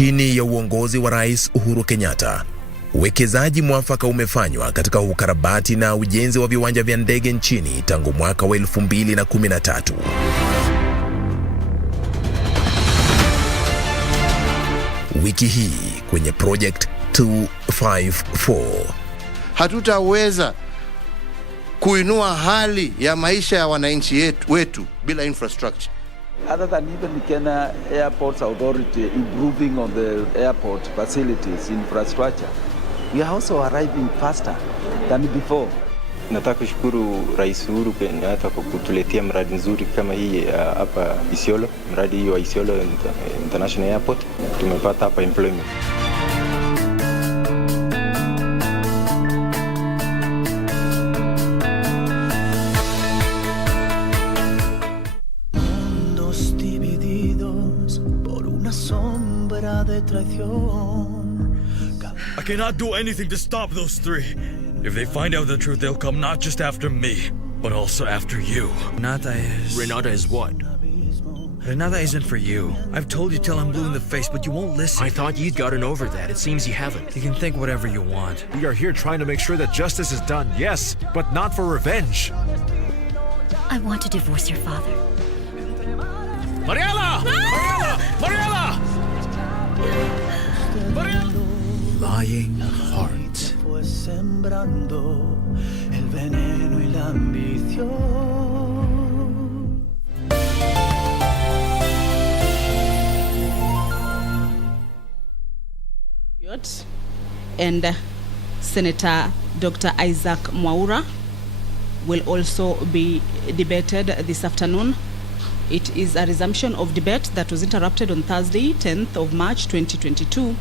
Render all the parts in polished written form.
Chini ya uongozi wa Rais Uhuru Kenyatta, uwekezaji mwafaka umefanywa katika ukarabati na ujenzi wa viwanja vya ndege nchini tangu mwaka wa 2013. Wiki hii kwenye Project 254, hatutaweza kuinua hali ya maisha ya wananchi wetu bila infrastructure. Other than even Kenya Airports Authority improving on the airport facilities, infrastructure, we are also arriving faster than before. Nataka kushukuru Rais Uhuru Kenyatta kwa kutuletea mradi nzuri kama hii hapa Isiolo, mradi hii wa Isiolo International Airport. Tumepata hapa employment. I cannot do anything to stop those three. If they find out the truth, they'll come not just after me, but also after you. Renata is what? Renata isn't for you. I've told you till I'm blue in the face, but you won't listen. I thought you'd gotten over that. It seems you haven't. You can think whatever you want. We are here trying to make sure that justice is done, yes, but not for revenge. I want to divorce your father. Mariela! Mariela! Mariela! Lying heart. And Senator Dr. Isaac Mwaura will also be debated this afternoon. It is a resumption of debate that was interrupted on Thursday, 10th of March 2022.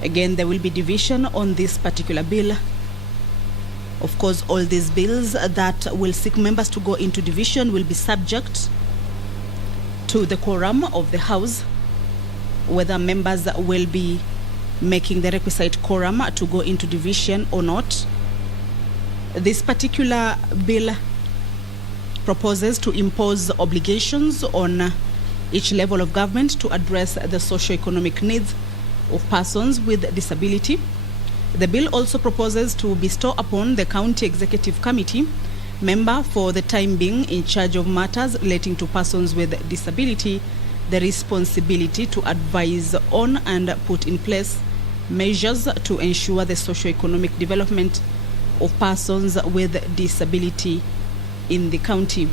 Again, there will be division on this particular bill. Of course, all these bills that will seek members to go into division will be subject to the quorum of the House, whether members will be making the requisite quorum to go into division or not. This particular bill proposes to impose obligations on each level of government to address the socio-economic needs of persons with disability. The bill also proposes to bestow upon the County Executive Committee member for the time being in charge of matters relating to persons with disability the responsibility to advise on and put in place measures to ensure the socio-economic development of persons with disability in the county.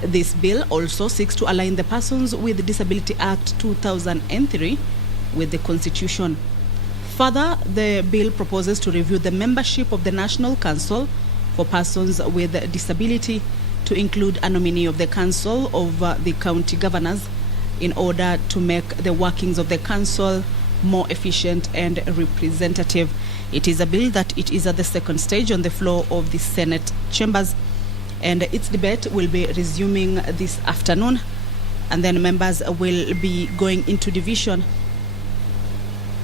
This bill also seeks to align the Persons with Disability Act 2003 with the Constitution. Further, the bill proposes to review the membership of the National Council for Persons with Disability to include a nominee of the Council of the County Governors in order to make the workings of the Council more efficient and representative. It is a bill that it is at the second stage on the floor of the Senate chambers, and its debate will be resuming this afternoon, and then members will be going into division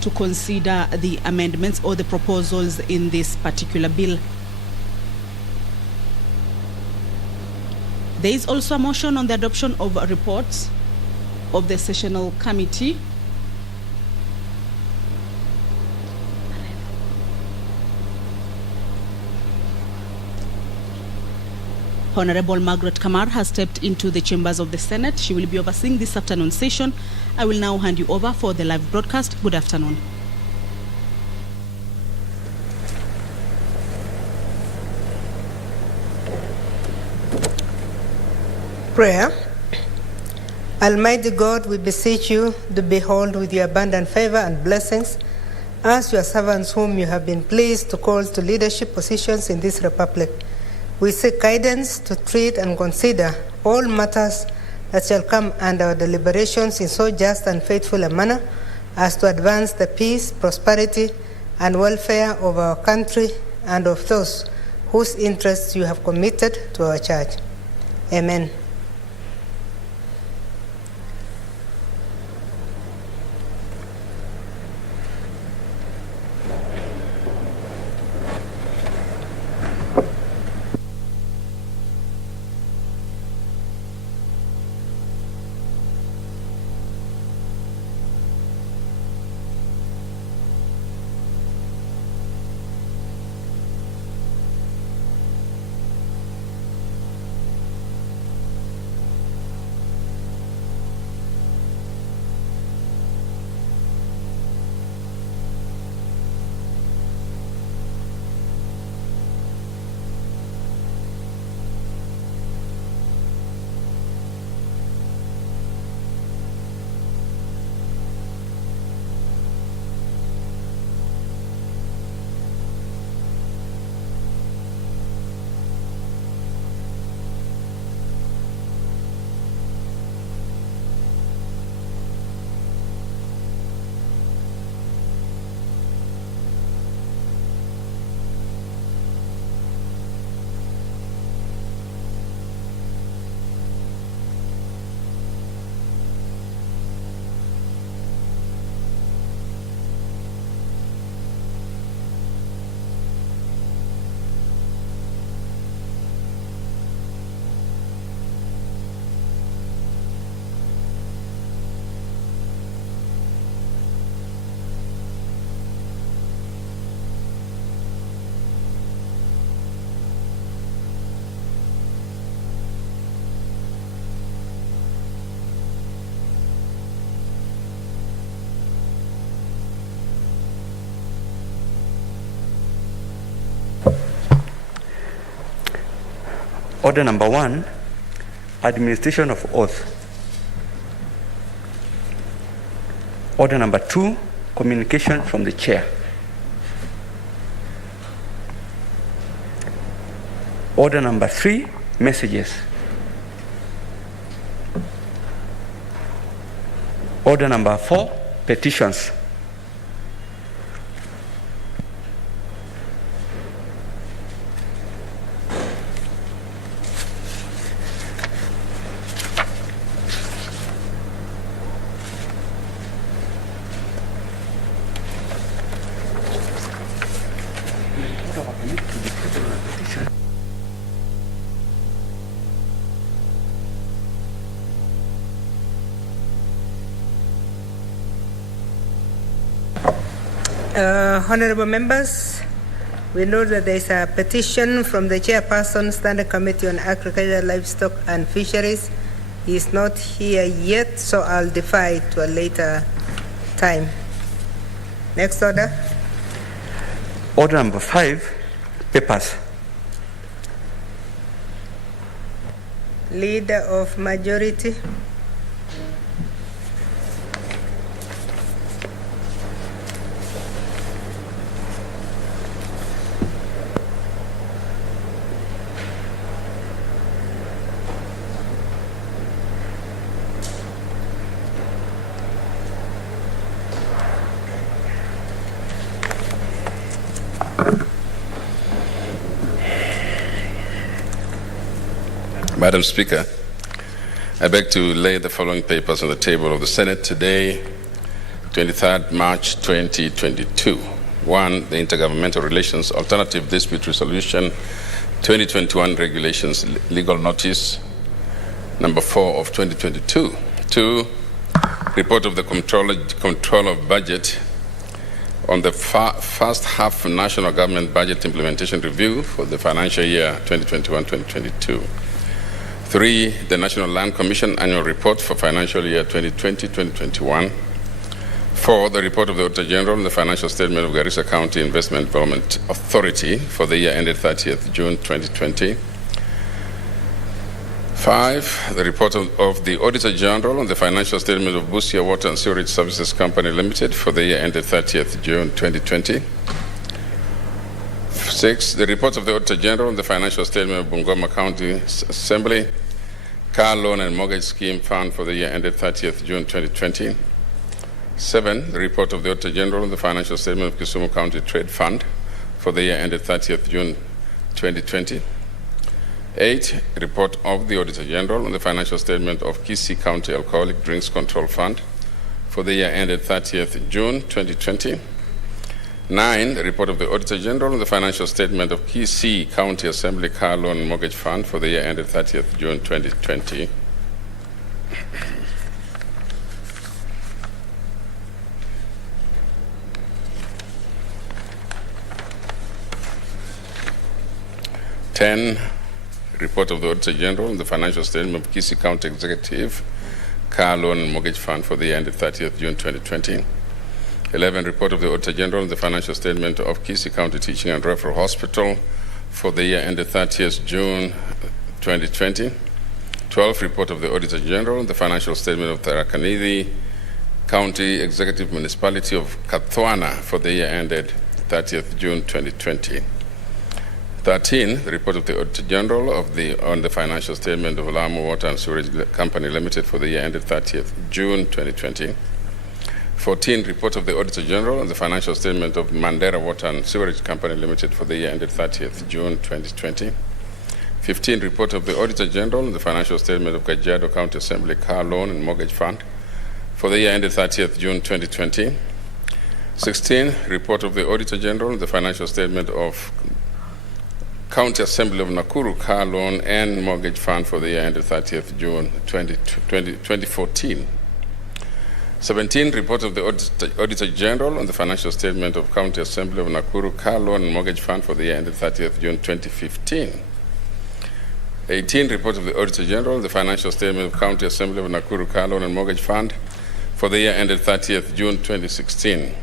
to consider the amendments or the proposals in this particular bill. There is also a motion on the adoption of reports of the Sessional Committee. Honorable Margaret Kamar has stepped into the chambers of the Senate. She will be overseeing this afternoon session. I will now hand you over for the live broadcast. Good afternoon. Prayer. Almighty God, we beseech you to behold with your abundant favor and blessings as your servants whom you have been pleased to call to leadership positions in this republic. We seek guidance to treat and consider all matters that shall come under our deliberations in so just and faithful a manner as to advance the peace, prosperity, and welfare of our country and of those whose interests you have committed to our church. Amen. Order number 1, administration of oath. Order number 2, communication from the chair. Order number 3, messages. Order number 4, petitions. Honorable members, we know that there is a petition from the chairperson, Standing Committee on Agriculture, Livestock and Fisheries. He is not here yet, so I'll defer it to a later time. Next order. Order number 5, papers. Leader of majority. Madam Speaker, I beg to lay the following papers on the table of the Senate today, 23rd March 2022. 1. The Intergovernmental Relations Alternative Dispute Resolution 2021 Regulations Legal Notice number 4 of 2022. 2. Report of the Controller of Budget on the first half National Government Budget Implementation Review for the financial year 2021-2022. 3. The National Land Commission Annual Report for financial year 2020-2021. 4. The report of the Auditor General on the financial statement of Garissa County Investment Development Authority for the year ended 30th June 2020. 5. The report of the Auditor General on the financial statement of Busia Water and Sewerage Services Company Limited for the year ended 30th June 2020. 6. The report of the Auditor General on the financial statement of Bungoma County Assembly Car Loan and Mortgage Scheme Fund for the year ended 30th June 2020. 7. The report of the Auditor General on the financial statement of Kisumu County Trade Fund for the year ended 30th June 2020. 8. Report of the Auditor General on the financial statement of Kisii County Alcoholic Drinks Control Fund for the year ended 30th June 2020. 9. The report of the Auditor General on the financial statement of Kisii County Assembly Car Loan and Mortgage Fund for the year ended 30th June 2020. Report of the Auditor General on the financial statement of Kisii County Executive Car Loan and Mortgage Fund for the year ended 30th June 2020. 11. Report of the Auditor General on the financial statement of Kisii County Teaching and Referral Hospital for the year ended 30th June 2020. 12. Report of the Auditor General on the financial statement of Tharaka Nithi County Executive Municipality of Kathwana for the year ended 30th June 2020. 13. The report of the Auditor General on the financial statement of Lamu Water and Sewerage Company Limited for the year ended 30th June 2020. 14. Report of the Auditor General on the financial statement of Mandera Water and Sewerage Company Limited for the year ended 30th June 2020. 15. Report of the Auditor General on the financial statement of Kajiado County Assembly Car Loan and Mortgage Fund for the year ended 30th June 2020. 16. Report of the Auditor General on the financial statement of County Assembly of Nakuru Car Loan and Mortgage Fund for the year ended 30th June 2014. 17. Report of the Auditor General on the financial statement of County Assembly of Nakuru Car Loan and Mortgage Fund for the year ended 30th June 2015. 18. Report of the Auditor General on the financial statement of County Assembly of Nakuru Car Loan and Mortgage Fund for the year ended 30th June 2016.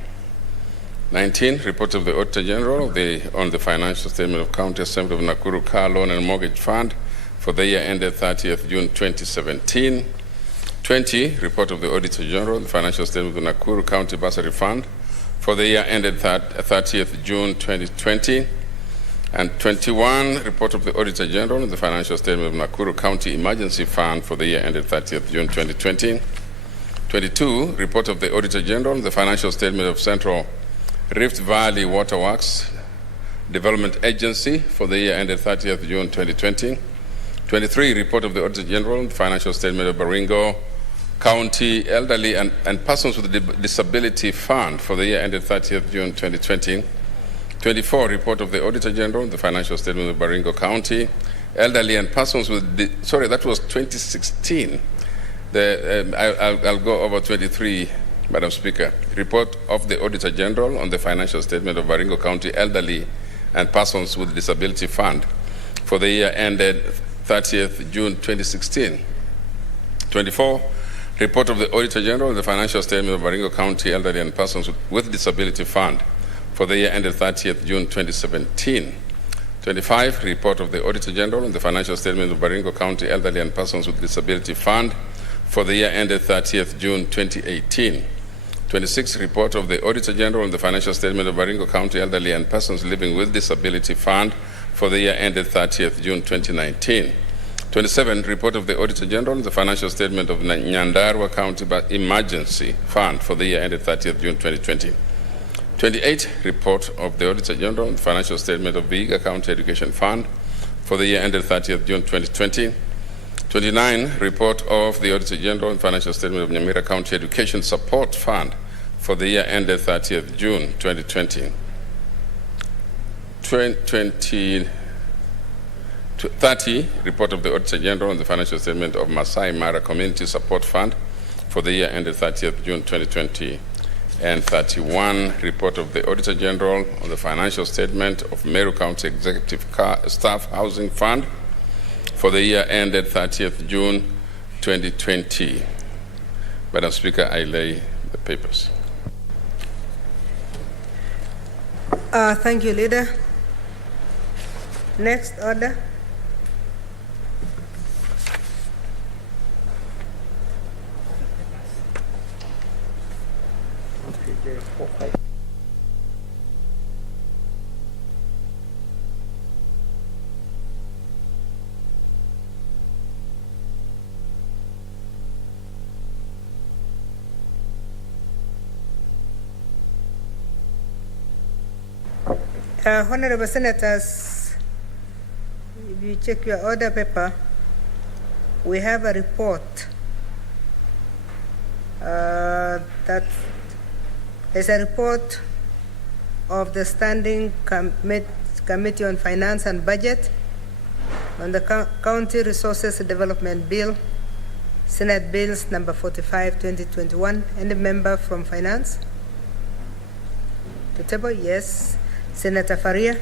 19. Report of the Auditor General on the financial statement of County Assembly of Nakuru Car Loan and Mortgage Fund for the year ended 30th June 2017. 20, report of the Auditor General, the financial statement of the Nakuru County Bursary Fund for the year ended 30th June 2020. And 21, report of the Auditor General, the financial statement of Nakuru County Emergency Fund for the year ended 30th June 2020. 22, report of the Auditor General, the financial statement of Central Rift Valley Waterworks Development Agency for the year ended 30th June 2020. 23, report of the Auditor General, the financial statement of Baringo County Elderly and Persons with Disability Fund for the year ended 30th June 2020. 24, report of the Auditor General, the financial statement of Baringo County Elderly and Persons with... sorry, that was 2016. I'll go over 23, Madam Speaker. Report of the Auditor General on the financial statement of Baringo County Elderly and Persons with Disability Fund for the year ended 30th June 2016. 24, report of the Auditor General on the financial statement of Baringo County Elderly and Persons with Disability Fund for the year ended 30th June 2017. 25, report of the Auditor General on the financial statement of Baringo County Elderly and Persons with Disability Fund for the year ended 30th June 2018. 26, report of the Auditor General on the financial statement of Baringo County Elderly and Persons Living with Disability Fund for the year ended 30th June 2019. 27, report of the Auditor General on the financial statement of Nyandarua County Emergency Fund for the year ended 30th June 2020. 28, report of the Auditor General on the financial statement of Vihiga County Education Fund for the year ended 30th June 2020. 29, report of the Auditor General on financial statement of Nyamira County Education Support Fund for the year ended 30th June 2020. 30, report of the Auditor General on the financial statement of Masai Mara Community Support Fund for the year ended 30th June 2020. And 31, report of the Auditor General on the financial statement of Meru County Executive Staff Housing Fund for the year ended 30th June 2020. Madam Speaker, I lay the papers. Thank you, Leader. Next order. Honorable Senators, if you check your order paper, we have a report that is a report of the Standing Committee on Finance and Budget on the County Resources Development Bill, Senate Bills number 45, 2021. Any member from Finance? The table, yes. Senator Faria.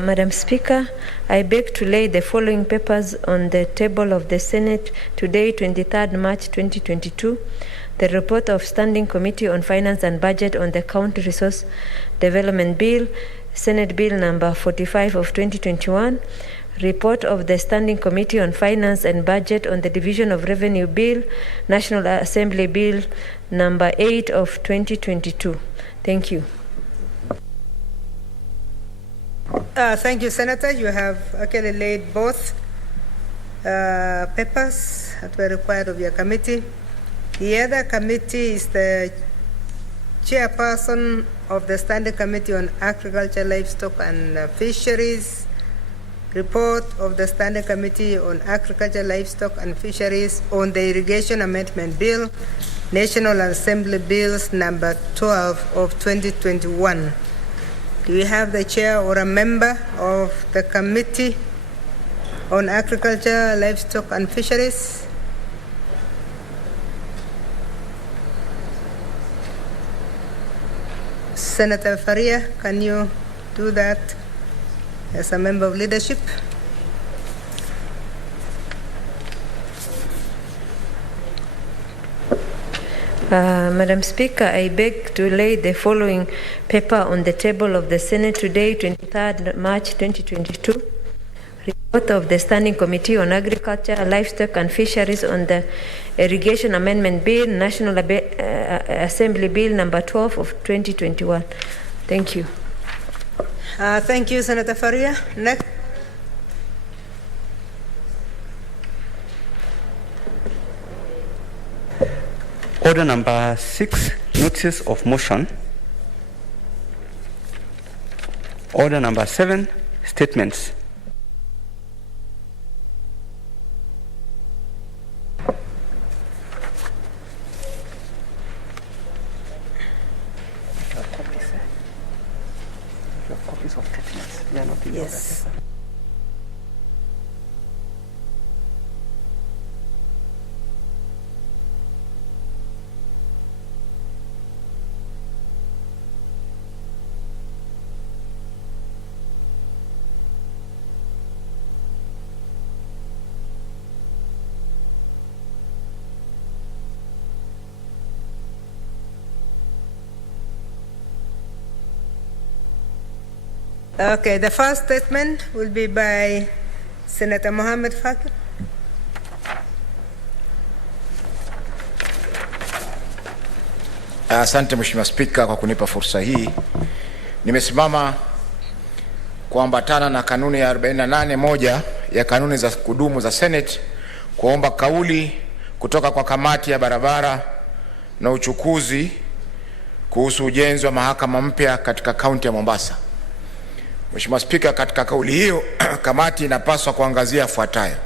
Madam Speaker, I beg to lay the following papers on the table of the Senate today, 23rd March 2022. The report of Standing Committee on Finance and Budget on the County Resource Development Bill, Senate Bill number 45 of 2021. Report of the Standing Committee on Finance and Budget on the Division of Revenue Bill, National Assembly Bill number 8 of 2022. Thank you. Thank you, Senator. You have actually laid both papers that were required of your committee. The other committee is the chairperson of the Standing Committee on Agriculture, Livestock and Fisheries. Report of the Standing Committee on Agriculture, Livestock and Fisheries on the Irrigation Amendment Bill, National Assembly Bills number 12 of 2021. Do we have the chair or a member of the committee on agriculture, livestock, and fisheries. Senator Faria, can you do that as a member of leadership? Madam Speaker, I beg to lay the following paper on the table of the Senate today, 23rd March 2022. Report of the Standing Committee on Agriculture, Livestock and Fisheries on the Irrigation Amendment Bill, National Assembly Bill number 12 of 2021. Thank you. Thank you, Senator Faria. Next. Order number 6, notices of motion. Order number 7, statements. Copies of statements. They are not in yes. order. Okay, the first statement will be by Senator Mohamed Faki. Asante Mheshimiwa Spika kwa kunipa fursa hii. Nimesimama kuambatana na kanuni ya 48(1) ya kanuni za kudumu za Senate kuomba kauli kutoka kwa kamati ya barabara na uchukuzi kuhusu ujenzi wa mahakama mpya katika kaunti ya Mombasa. Mheshimiwa Spika, katika kauli hiyo kamati inapaswa kuangazia yafuatayo: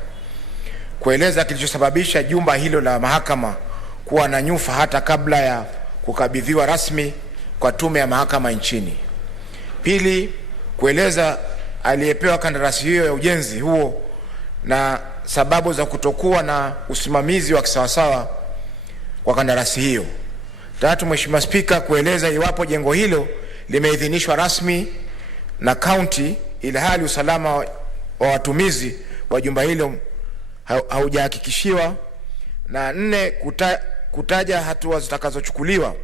kueleza kilichosababisha jumba hilo la mahakama kuwa na nyufa hata kabla ya kukabidhiwa rasmi kwa tume ya mahakama nchini. Pili, kueleza aliyepewa kandarasi hiyo ya ujenzi huo na sababu za kutokuwa na usimamizi wa kisawasawa kwa kandarasi hiyo. Tatu, Mheshimiwa Spika, kueleza iwapo jengo hilo limeidhinishwa rasmi na kaunti ila hali usalama wa watumizi wa jumba hilo haujahakikishiwa. Na 4, kutaja hatua zitakazochukuliwa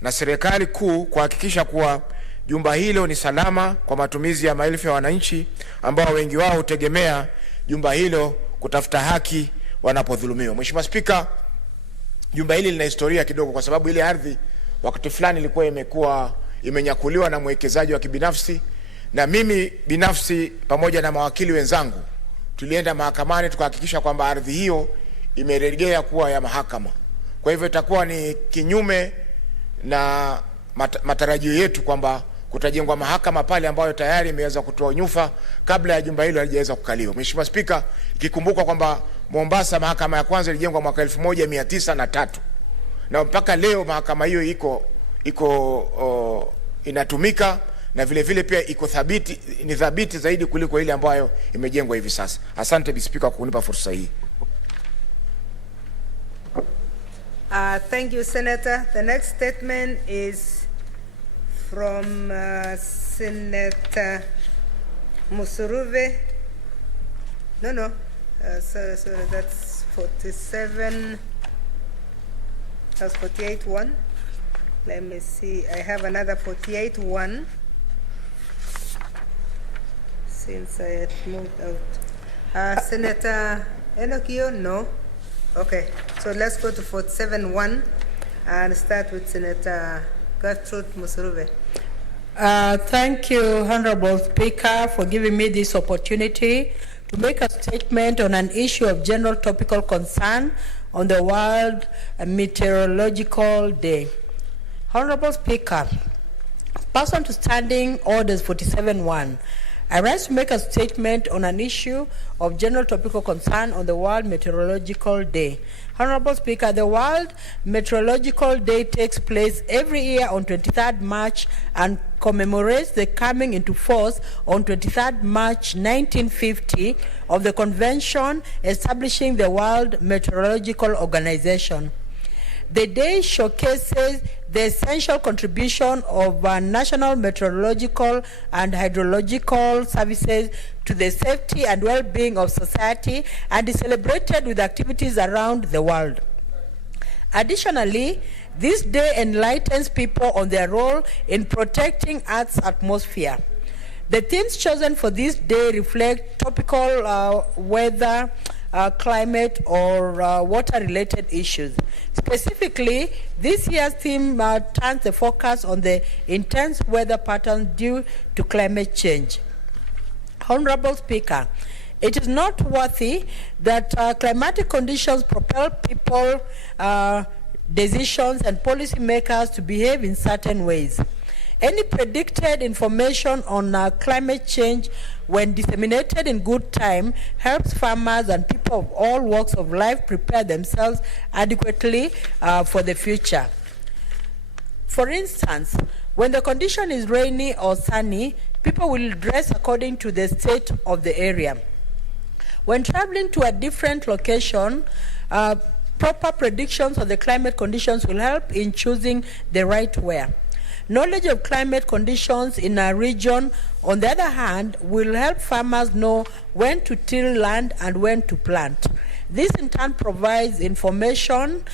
na serikali kuu kuhakikisha kuwa jumba hilo ni salama kwa matumizi ya maelfu ya wananchi ambao wengi wao hutegemea jumba hilo kutafuta haki wanapodhulumiwa. Mheshimiwa Spika, jumba hili lina historia kidogo kwa sababu ile ardhi wakati fulani ilikuwa imenyakuliwa na mwekezaji wa kibinafsi, na mimi binafsi pamoja na mawakili wenzangu tulienda mahakamani tukahakikisha kwamba ardhi hiyo imerejea kuwa ya mahakama. Kwa hivyo itakuwa ni kinyume na matarajio yetu kwamba kutajengwa mahakama pale ambayo tayari imeweza kutoa nyufa kabla ya jumba hilo halijaweza kukaliwa. Mheshimiwa Spika, ikikumbuka kwamba Mombasa mahakama ya kwanza ilijengwa mwaka 1903 na mpaka leo mahakama hiyo iko inatumika, na vile vile pia iko thabiti, ni thabiti zaidi kuliko ile ambayo imejengwa hivi sasa. Asante Bi Spika kwa kunipa fursa hii. Thank you, Senator. The next statement is from Senator Musuruve. No. Sorry, that's 47. That's 48-1. Let me see. I have another 48-1 since I had moved out. Senator Enokio, no. Okay, so let's go to 47-1 and start with Senator Gertrude Musuruve. Thank you, Honorable Speaker, for giving me this opportunity to make a statement on an issue of general topical concern on the World Meteorological Day. Honorable Speaker, pursuant to Standing Orders 47-1, I rise to make a statement on an issue of general topical concern on the World Meteorological Day. Honorable Speaker, the World Meteorological Day takes place every year on 23rd March and commemorates the coming into force on 23rd March 1950 of the Convention establishing the World Meteorological Organization. The day showcases the essential contribution of national meteorological and hydrological services to the safety and well-being of society and is celebrated with activities around the world. Additionally, this day enlightens people on their role in protecting Earth's atmosphere. The themes chosen for this day reflect topical weather, climate, or water-related issues. Specifically, this year's theme turns the focus on the intense weather patterns due to climate change. Honorable Speaker, it is noteworthy that climatic conditions propel people, decisions, and policymakers to behave in certain ways. Any predicted information on climate change, when disseminated in good time, helps farmers and people of all walks of life prepare themselves adequately for the future. For instance, when the condition is rainy or sunny, people will dress according to the state of the area. When traveling to a different location, proper predictions of the climate conditions will help in choosing the right wear. Knowledge of climate conditions in a region, on the other hand, will help farmers know when to till land and when to plant. This in turn provides important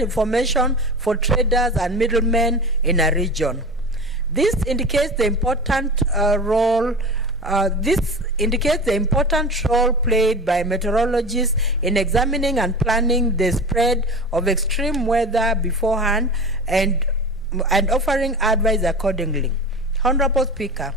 information for traders and middlemen in a region. This indicates the important role played by meteorologists in examining and planning the spread of extreme weather beforehand and offering advice accordingly. Honorable Speaker,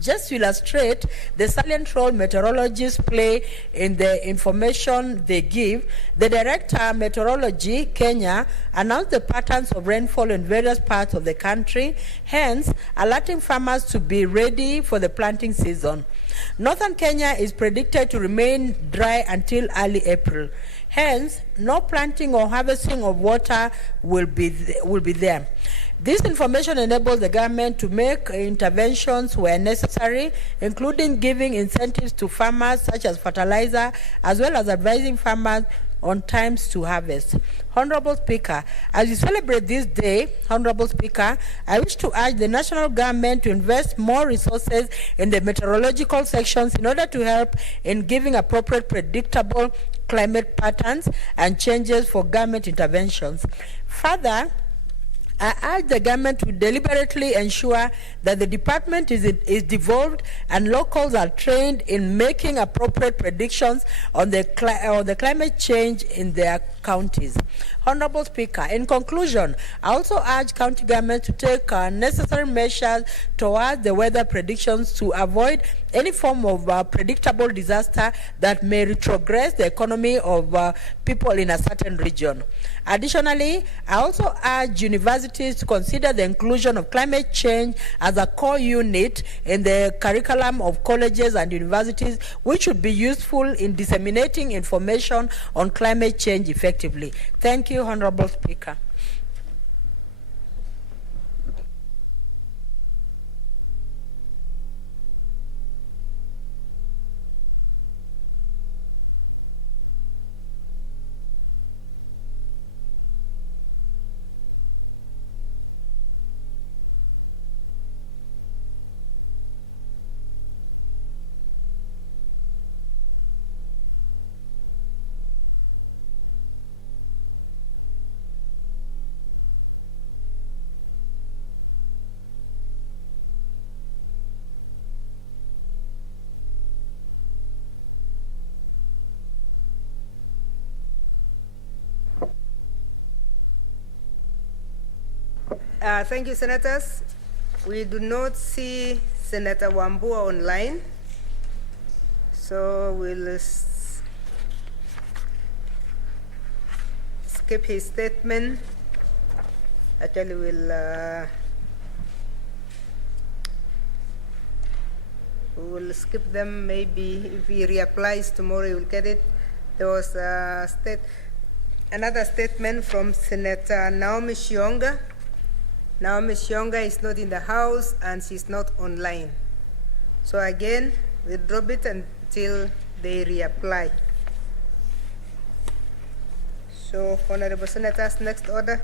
just to illustrate the salient role meteorologists play in the information they give, the Director of Meteorology, Kenya, announced the patterns of rainfall in various parts of the country, hence alerting farmers to be ready for the planting season. Northern Kenya is predicted to remain dry until early April. Hence, no planting or harvesting of water will be there. This information enables the government to make interventions where necessary, including giving incentives to farmers such as fertilizer, as well as advising farmers on times to harvest. Honorable Speaker, as we celebrate this day, Honorable Speaker, I wish to urge the national government to invest more resources in the meteorological sections in order to help in giving appropriate, predictable climate patterns and changes for government interventions. Further, I urge the government to deliberately ensure that the department is devolved and locals are trained in making appropriate predictions on the climate change in their counties. Honorable Speaker, in conclusion, I also urge county governments to take necessary measures towards the weather predictions to avoid any form of predictable disaster that may retrogress the economy of people in a certain region. Additionally, I also urge universities to consider the inclusion of climate change as a core unit in the curriculum of colleges and universities, which would be useful in disseminating information on climate change effectively. Thank you, Honorable Speaker. Thank you, Senators. We do not see Senator Wambua online, so we'll skip his statement. Actually, We will skip them. Maybe if he reapplies tomorrow, he will get it. There was another statement from Senator Naomi Shionga. Naomi Shionga is not in the House and she's not online. So again, we drop it until they reapply. So, Honorable Senators, next order.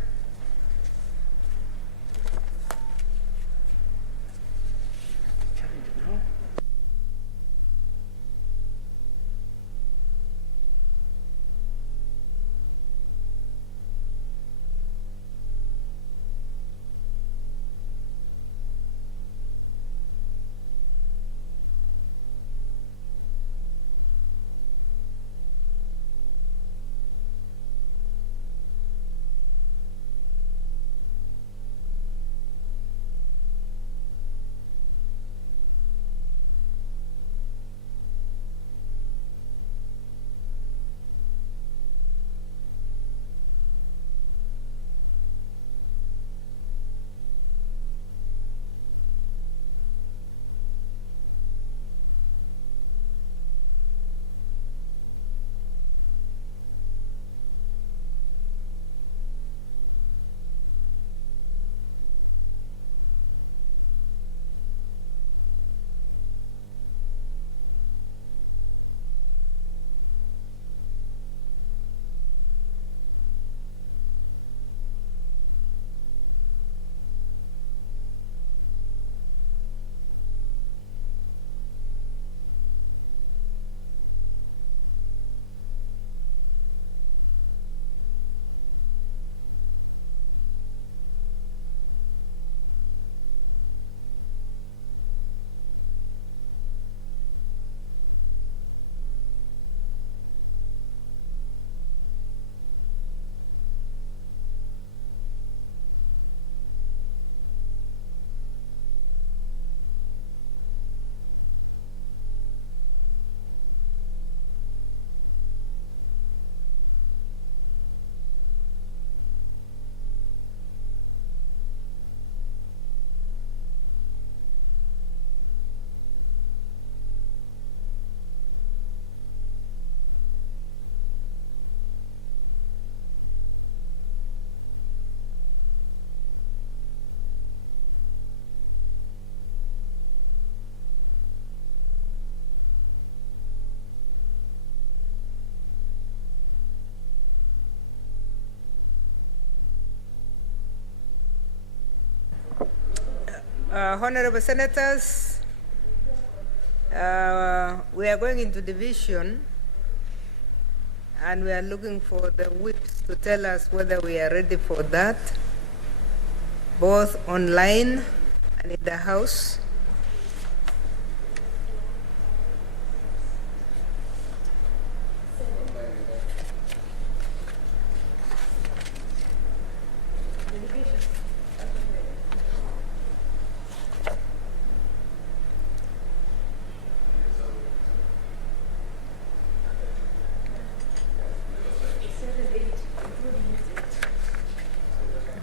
Honorable Senators, we are going into division and we are looking for the whips to tell us whether we are ready for that, both online and in the House.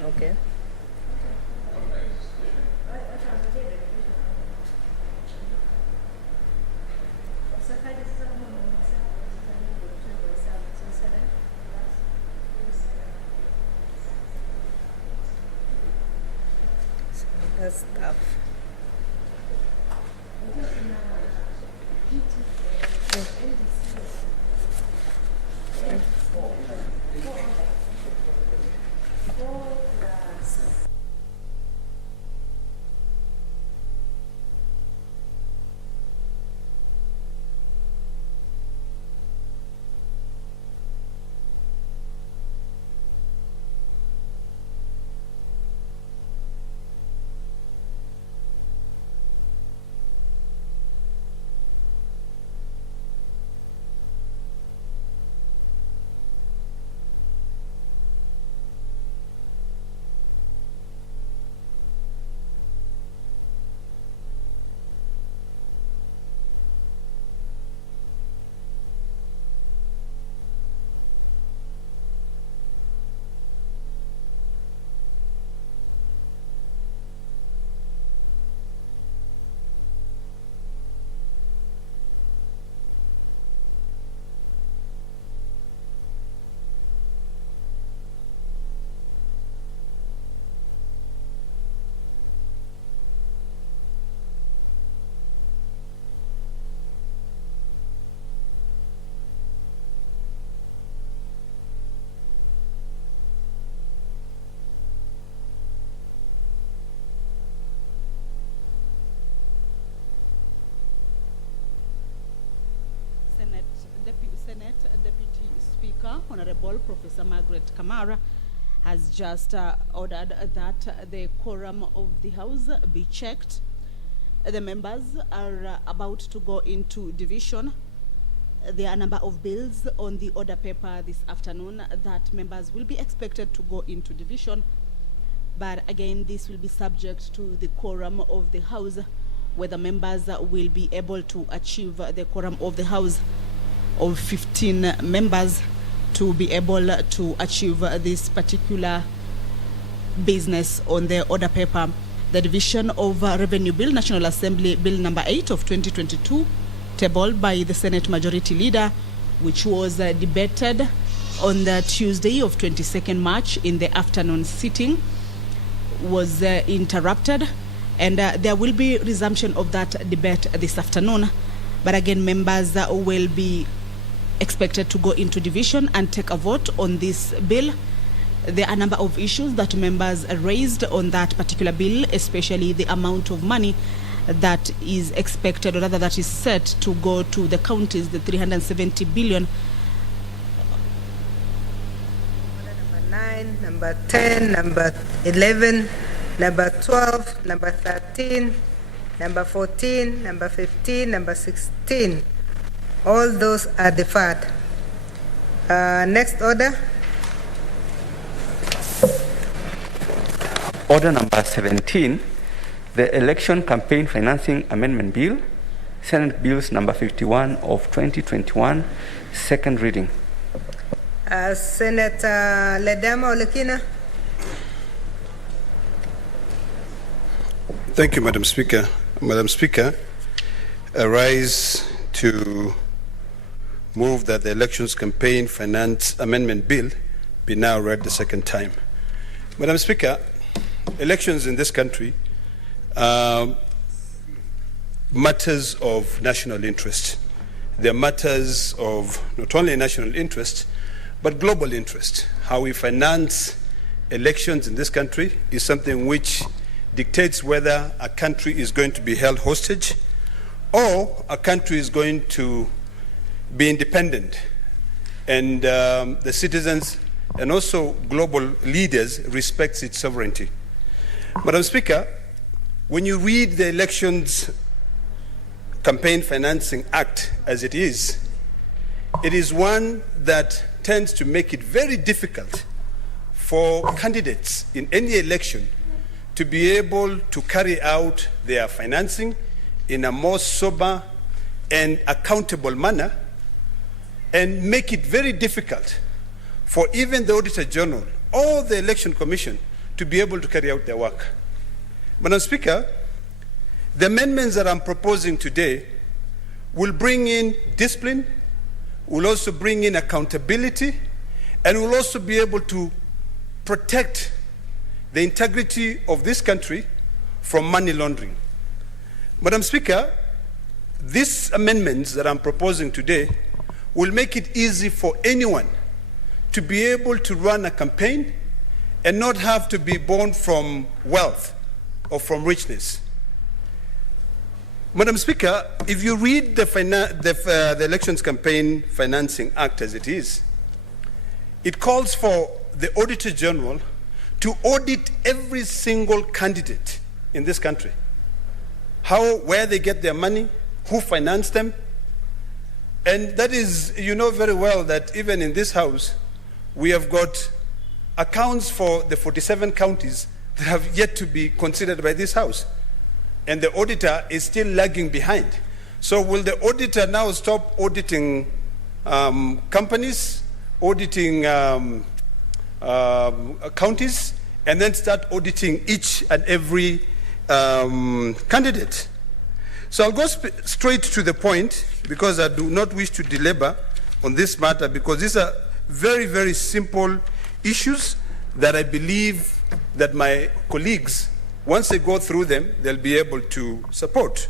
Okay. That's tough. Speaker, Honorable Professor Margaret Kamara, has just ordered that the quorum of the House be checked. The members are about to go into division. There are a number of bills on the order paper this afternoon that members will be expected to go into division. But again, this will be subject to the quorum of the House, whether members will be able to achieve the quorum of the House of 15 members to be able to achieve this particular business on the order paper. The division of Revenue Bill, National Assembly Bill number 8 of 2022, tabled by the Senate Majority Leader, which was debated on the Tuesday of 22nd March in the afternoon sitting, was interrupted, and there will be resumption of that debate this afternoon. But again, members will be expected to go into division and take a vote on this bill. There are a number of issues that members raised on that particular bill, especially the amount of money that is expected, or rather that is set to go to the counties, the 370 billion. Number 9, number 10, number 11, number 12, number 13, number 14, number 15, number 16. All those are deferred. Next order. Order number 17, the Election Campaign Financing Amendment Bill, Senate Bills number 51 of 2021, second reading. Senator Ledama Olekina. Thank you, Madam Speaker. Madam Speaker, I rise to move that the Elections Campaign Finance Amendment Bill be now read the second time. Madam Speaker, elections in this country are matters of national interest. They're matters of not only national interest, but global interest. How we finance elections in this country is something which dictates whether a country is going to be held hostage or a country is going to be independent, and the citizens and also global leaders respect its sovereignty. Madam Speaker, when you read the Elections Campaign Financing Act as it is one that tends to make it very difficult for candidates in any election to be able to carry out their financing in a more sober and accountable manner, and make it very difficult for even the Auditor General or the Election Commission to be able to carry out their work. Madam Speaker, the amendments that I'm proposing today will bring in discipline, will also bring in accountability, and will also be able to protect the integrity of this country from money laundering. Madam Speaker, these amendments that I'm proposing today will make it easy for anyone to be able to run a campaign and not have to be born from wealth or from richness. Madam Speaker, if you read the Elections Campaign Financing Act as it is, it calls for the Auditor General to audit every single candidate in this country. Where they get their money, who financed them. And that is, you know very well that even in this House, we have got accounts for the 47 counties that have yet to be considered by this House. And the auditor is still lagging behind. So will the auditor now stop auditing companies, auditing counties, and then start auditing each and every candidate? So I'll go straight to the point, because I do not wish to belabor on this matter, because these are very, very simple issues that I believe that my colleagues, once they go through them, they'll be able to support.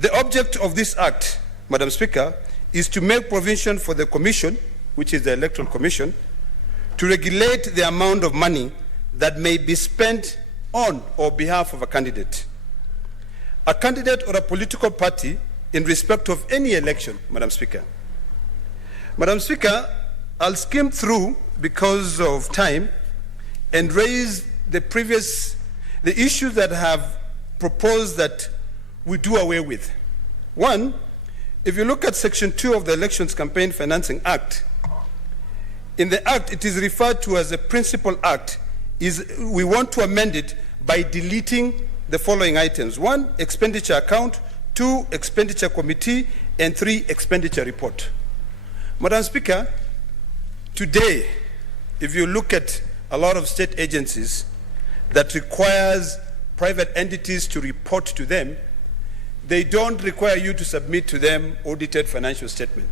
The object of this act, Madam Speaker, is to make provision for the Commission, which is the Electoral Commission, to regulate the amount of money that may be spent on or behalf of a candidate. A candidate or a political party in respect of any election, Madam Speaker. Madam Speaker, I'll skim through because of time and raise the issues that have proposed that we do away with. One, if you look at Section 2 of the Elections Campaign Financing Act, in the Act it is referred to as a principal act. We want to amend it by deleting the following items. 1, expenditure account, 2, expenditure committee, and 3, expenditure report. Madam Speaker, today, if you look at a lot of state agencies that requires private entities to report to them, they don't require you to submit to them audited financial statement.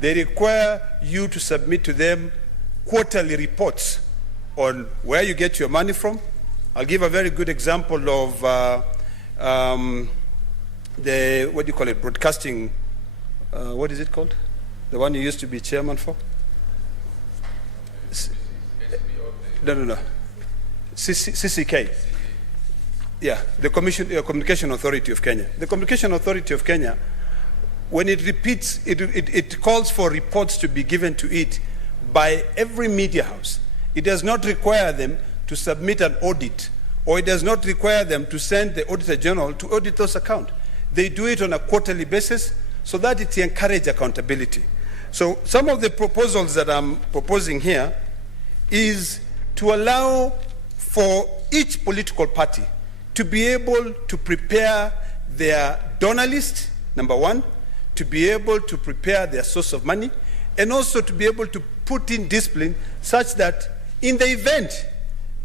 They require you to submit to them quarterly reports on where you get your money from. I'll give a very good example of broadcasting, what is it called? The one you used to be chairman for? No. CCK. Yeah, the Communication Authority of Kenya. The Communication Authority of Kenya, when it repeats, it calls for reports to be given to it by every media house. It does not require them to submit an audit, or it does not require them to send the Auditor General to audit those accounts. They do it on a quarterly basis so that it encourages accountability. So some of the proposals that I'm proposing here is to allow for each political party to be able to prepare their donor list, number one, to be able to prepare their source of money, and also to be able to put in discipline such that in the event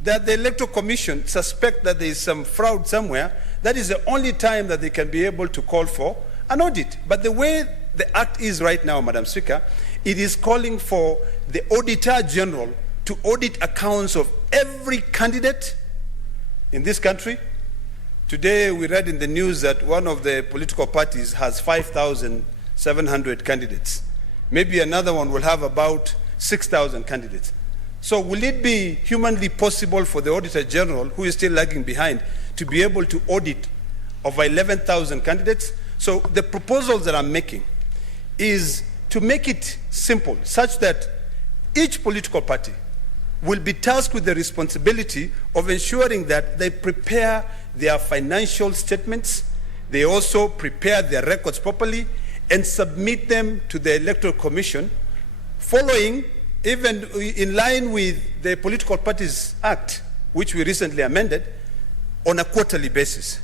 that the Electoral Commission suspect that there is some fraud somewhere, that is the only time that they can be able to call for an audit. But the way the Act is right now, Madam Speaker, it is calling for the Auditor General to audit accounts of every candidate in this country. Today we read in the news that one of the political parties has 5,700 candidates. Maybe another one will have about 6,000 candidates. So will it be humanly possible for the Auditor General, who is still lagging behind, to be able to audit over 11,000 candidates? So the proposals that I'm making is to make it simple, such that each political party will be tasked with the responsibility of ensuring that they prepare their financial statements, they also prepare their records properly and submit them to the Electoral Commission, following, even in line with the Political Parties Act, which we recently amended, on a quarterly basis.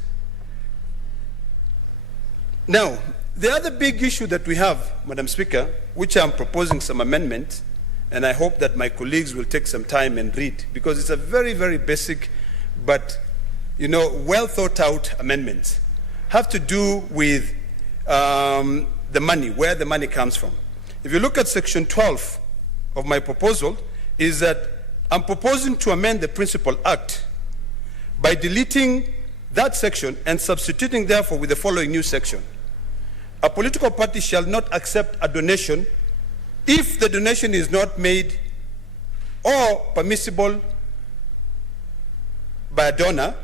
Now, the other big issue that we have, Madam Speaker, which I'm proposing some amendments, and I hope that my colleagues will take some time and read, because it's a very, very basic but well thought out amendments, have to do with the money, where the money comes from. If you look at Section 12 of my proposal, is that I'm proposing to amend the Principal Act by deleting that section and substituting therefore with the following new section. A political party shall not accept a donation if the donation is not made or permissible by a donor,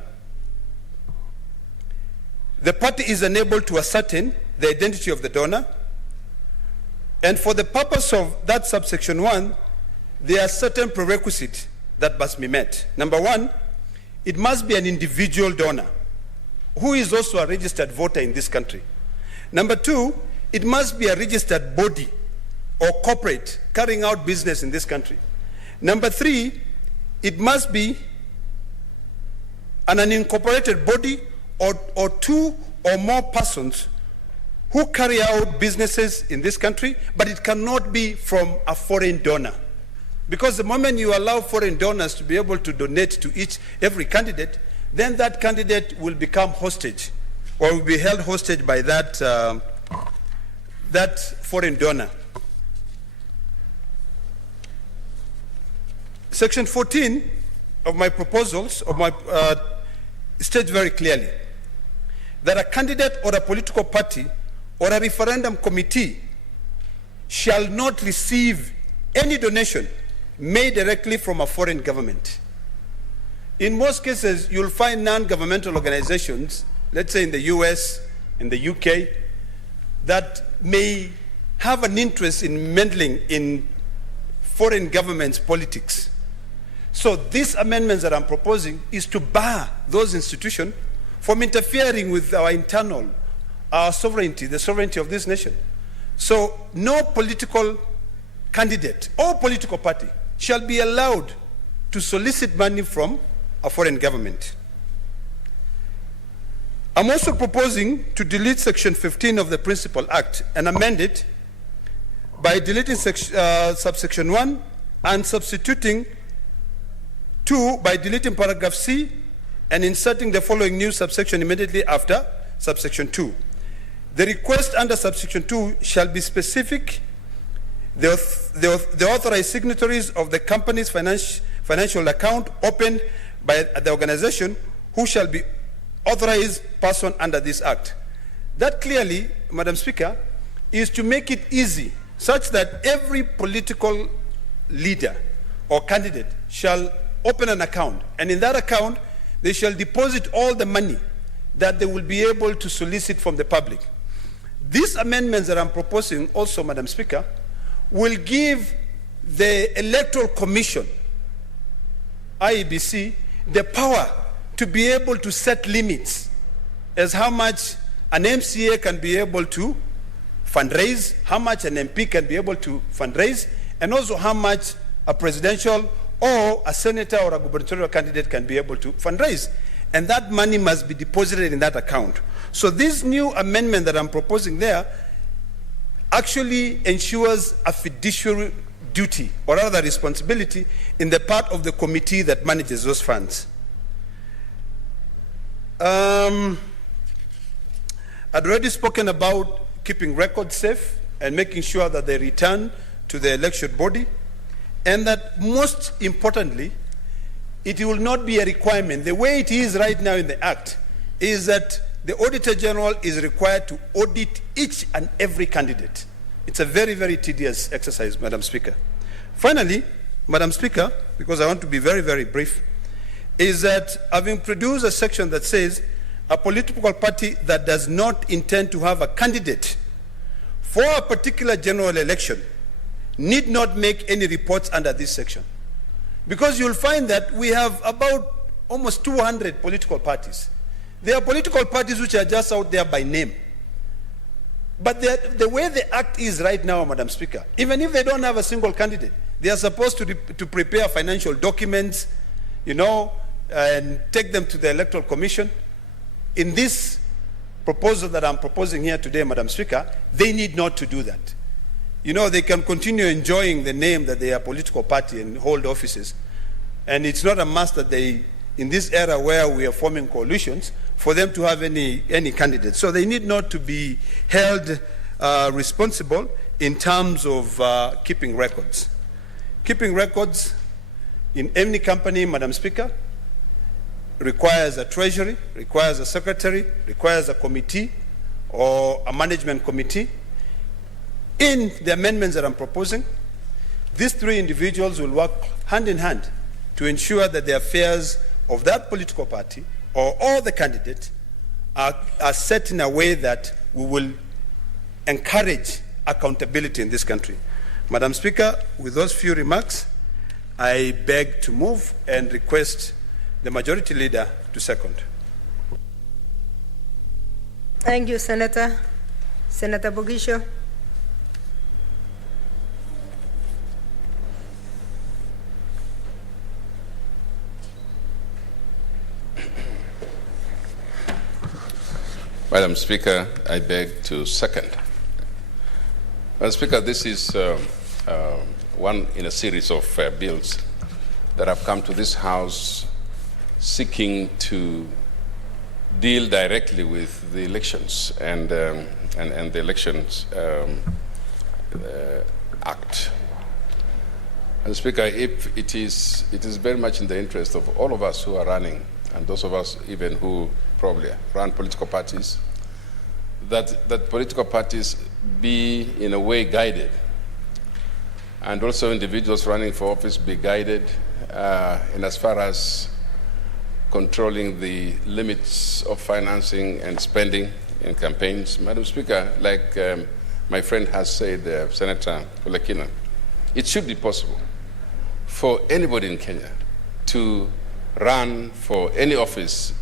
the party is unable to ascertain the identity of the donor, and for the purpose of that subsection 1, there are certain prerequisites that must be met. Number 1, it must be an individual donor who is also a registered voter in this country. Number 2, it must be a registered body or corporate carrying out business in this country. Number 3, it must be an unincorporated body or 2 or more persons who carry out businesses in this country, but it cannot be from a foreign donor. Because the moment you allow foreign donors to be able to donate to every candidate, then that candidate will become hostage, or will be held hostage by that foreign donor. Section 14 of my proposals, states very clearly that a candidate or a political party or a referendum committee shall not receive any donation made directly from a foreign government. In most cases, you'll find non-governmental organizations, let's say in the US, in the UK, that may have an interest in meddling in foreign governments' politics. So these amendments that I'm proposing is to bar those institutions from interfering with our internal, our sovereignty, the sovereignty of this nation. So no political candidate or political party shall be allowed to solicit money from a foreign government. I'm also proposing to delete Section 15 of the Principal Act and amend it by deleting subsection 1 and substituting 2 by deleting paragraph C and inserting the following new subsection immediately after subsection 2. The request under subsection 2 shall be specific. The authorized signatories of the company's financial account opened by the organization who shall be authorized person under this act. That clearly, Madam Speaker, is to make it easy such that every political leader or candidate shall open an account, and in that account they shall deposit all the money that they will be able to solicit from the public. These amendments that I'm proposing also, Madam Speaker, will give the Electoral Commission, IEBC, the power to be able to set limits as how much an MCA can be able to fundraise, how much an MP can be able to fundraise, and also how much a presidential or a senator or a gubernatorial candidate can be able to fundraise. And that money must be deposited in that account. So this new amendment that I'm proposing there actually ensures a fiduciary duty, or rather responsibility, in the part of the committee that manages those funds. I'd already spoken about keeping records safe and making sure that they return to the election body, and that most importantly, it will not be a requirement. The way it is right now in the Act is that the Auditor General is required to audit each and every candidate. It's a very, very tedious exercise, Madam Speaker. Finally, Madam Speaker, because I want to be very, very brief, is that having produced a section that says a political party that does not intend to have a candidate for a particular general election need not make any reports under this section. Because you'll find that we have about almost 200 political parties. There are political parties which are just out there by name. But the way the Act is right now, Madam Speaker, even if they don't have a single candidate, they are supposed to prepare financial documents, you know, and take them to the Electoral Commission. In this proposal that I'm proposing here today, Madam Speaker, they need not to do that. You know, they can continue enjoying the name that they are a political party and hold offices. And it's not a must that they, in this era where we are forming coalitions, for them to have any candidates. So they need not to be held responsible in terms of keeping records. Keeping records in any company, Madam Speaker, requires a treasury, requires a secretary, requires a committee or a management committee. In the amendments that I'm proposing, these three individuals will work hand in hand to ensure that the affairs of that political party or all the candidates are set in a way that we will encourage accountability in this country. Madam Speaker, with those few remarks, I beg to move and request the Majority Leader to second. Thank you, Senator. Senator Bogisho. Madam Speaker, I beg to second. Madam Speaker, this is one in a series of bills that have come to this House seeking to deal directly with the elections and the Elections Act. Madam Speaker, if it is very much in the interest of all of us who are running, and those of us even who probably run political parties, that political parties be in a way guided, and also individuals running for office be guided in as far as controlling the limits of financing and spending in campaigns. Madam Speaker, like my friend has said, Senator Kulekina, it should be possible for anybody in Kenya to run for any office.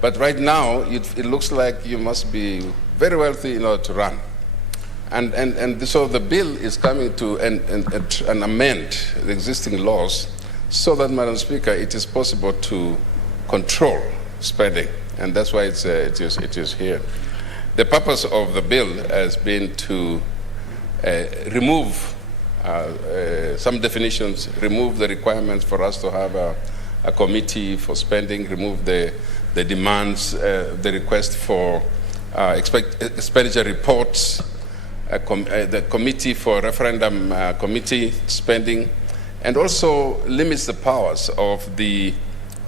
But right now, it looks like you must be very wealthy in order to run. And so the bill is coming to an amend the existing laws so that, Madam Speaker, it is possible to control spending. And that's why it is here. The purpose of the bill has been to remove some definitions, remove the requirements for us to have a committee for spending, remove the demands, the request for expenditure reports, the committee for referendum committee spending, and also limits the powers of the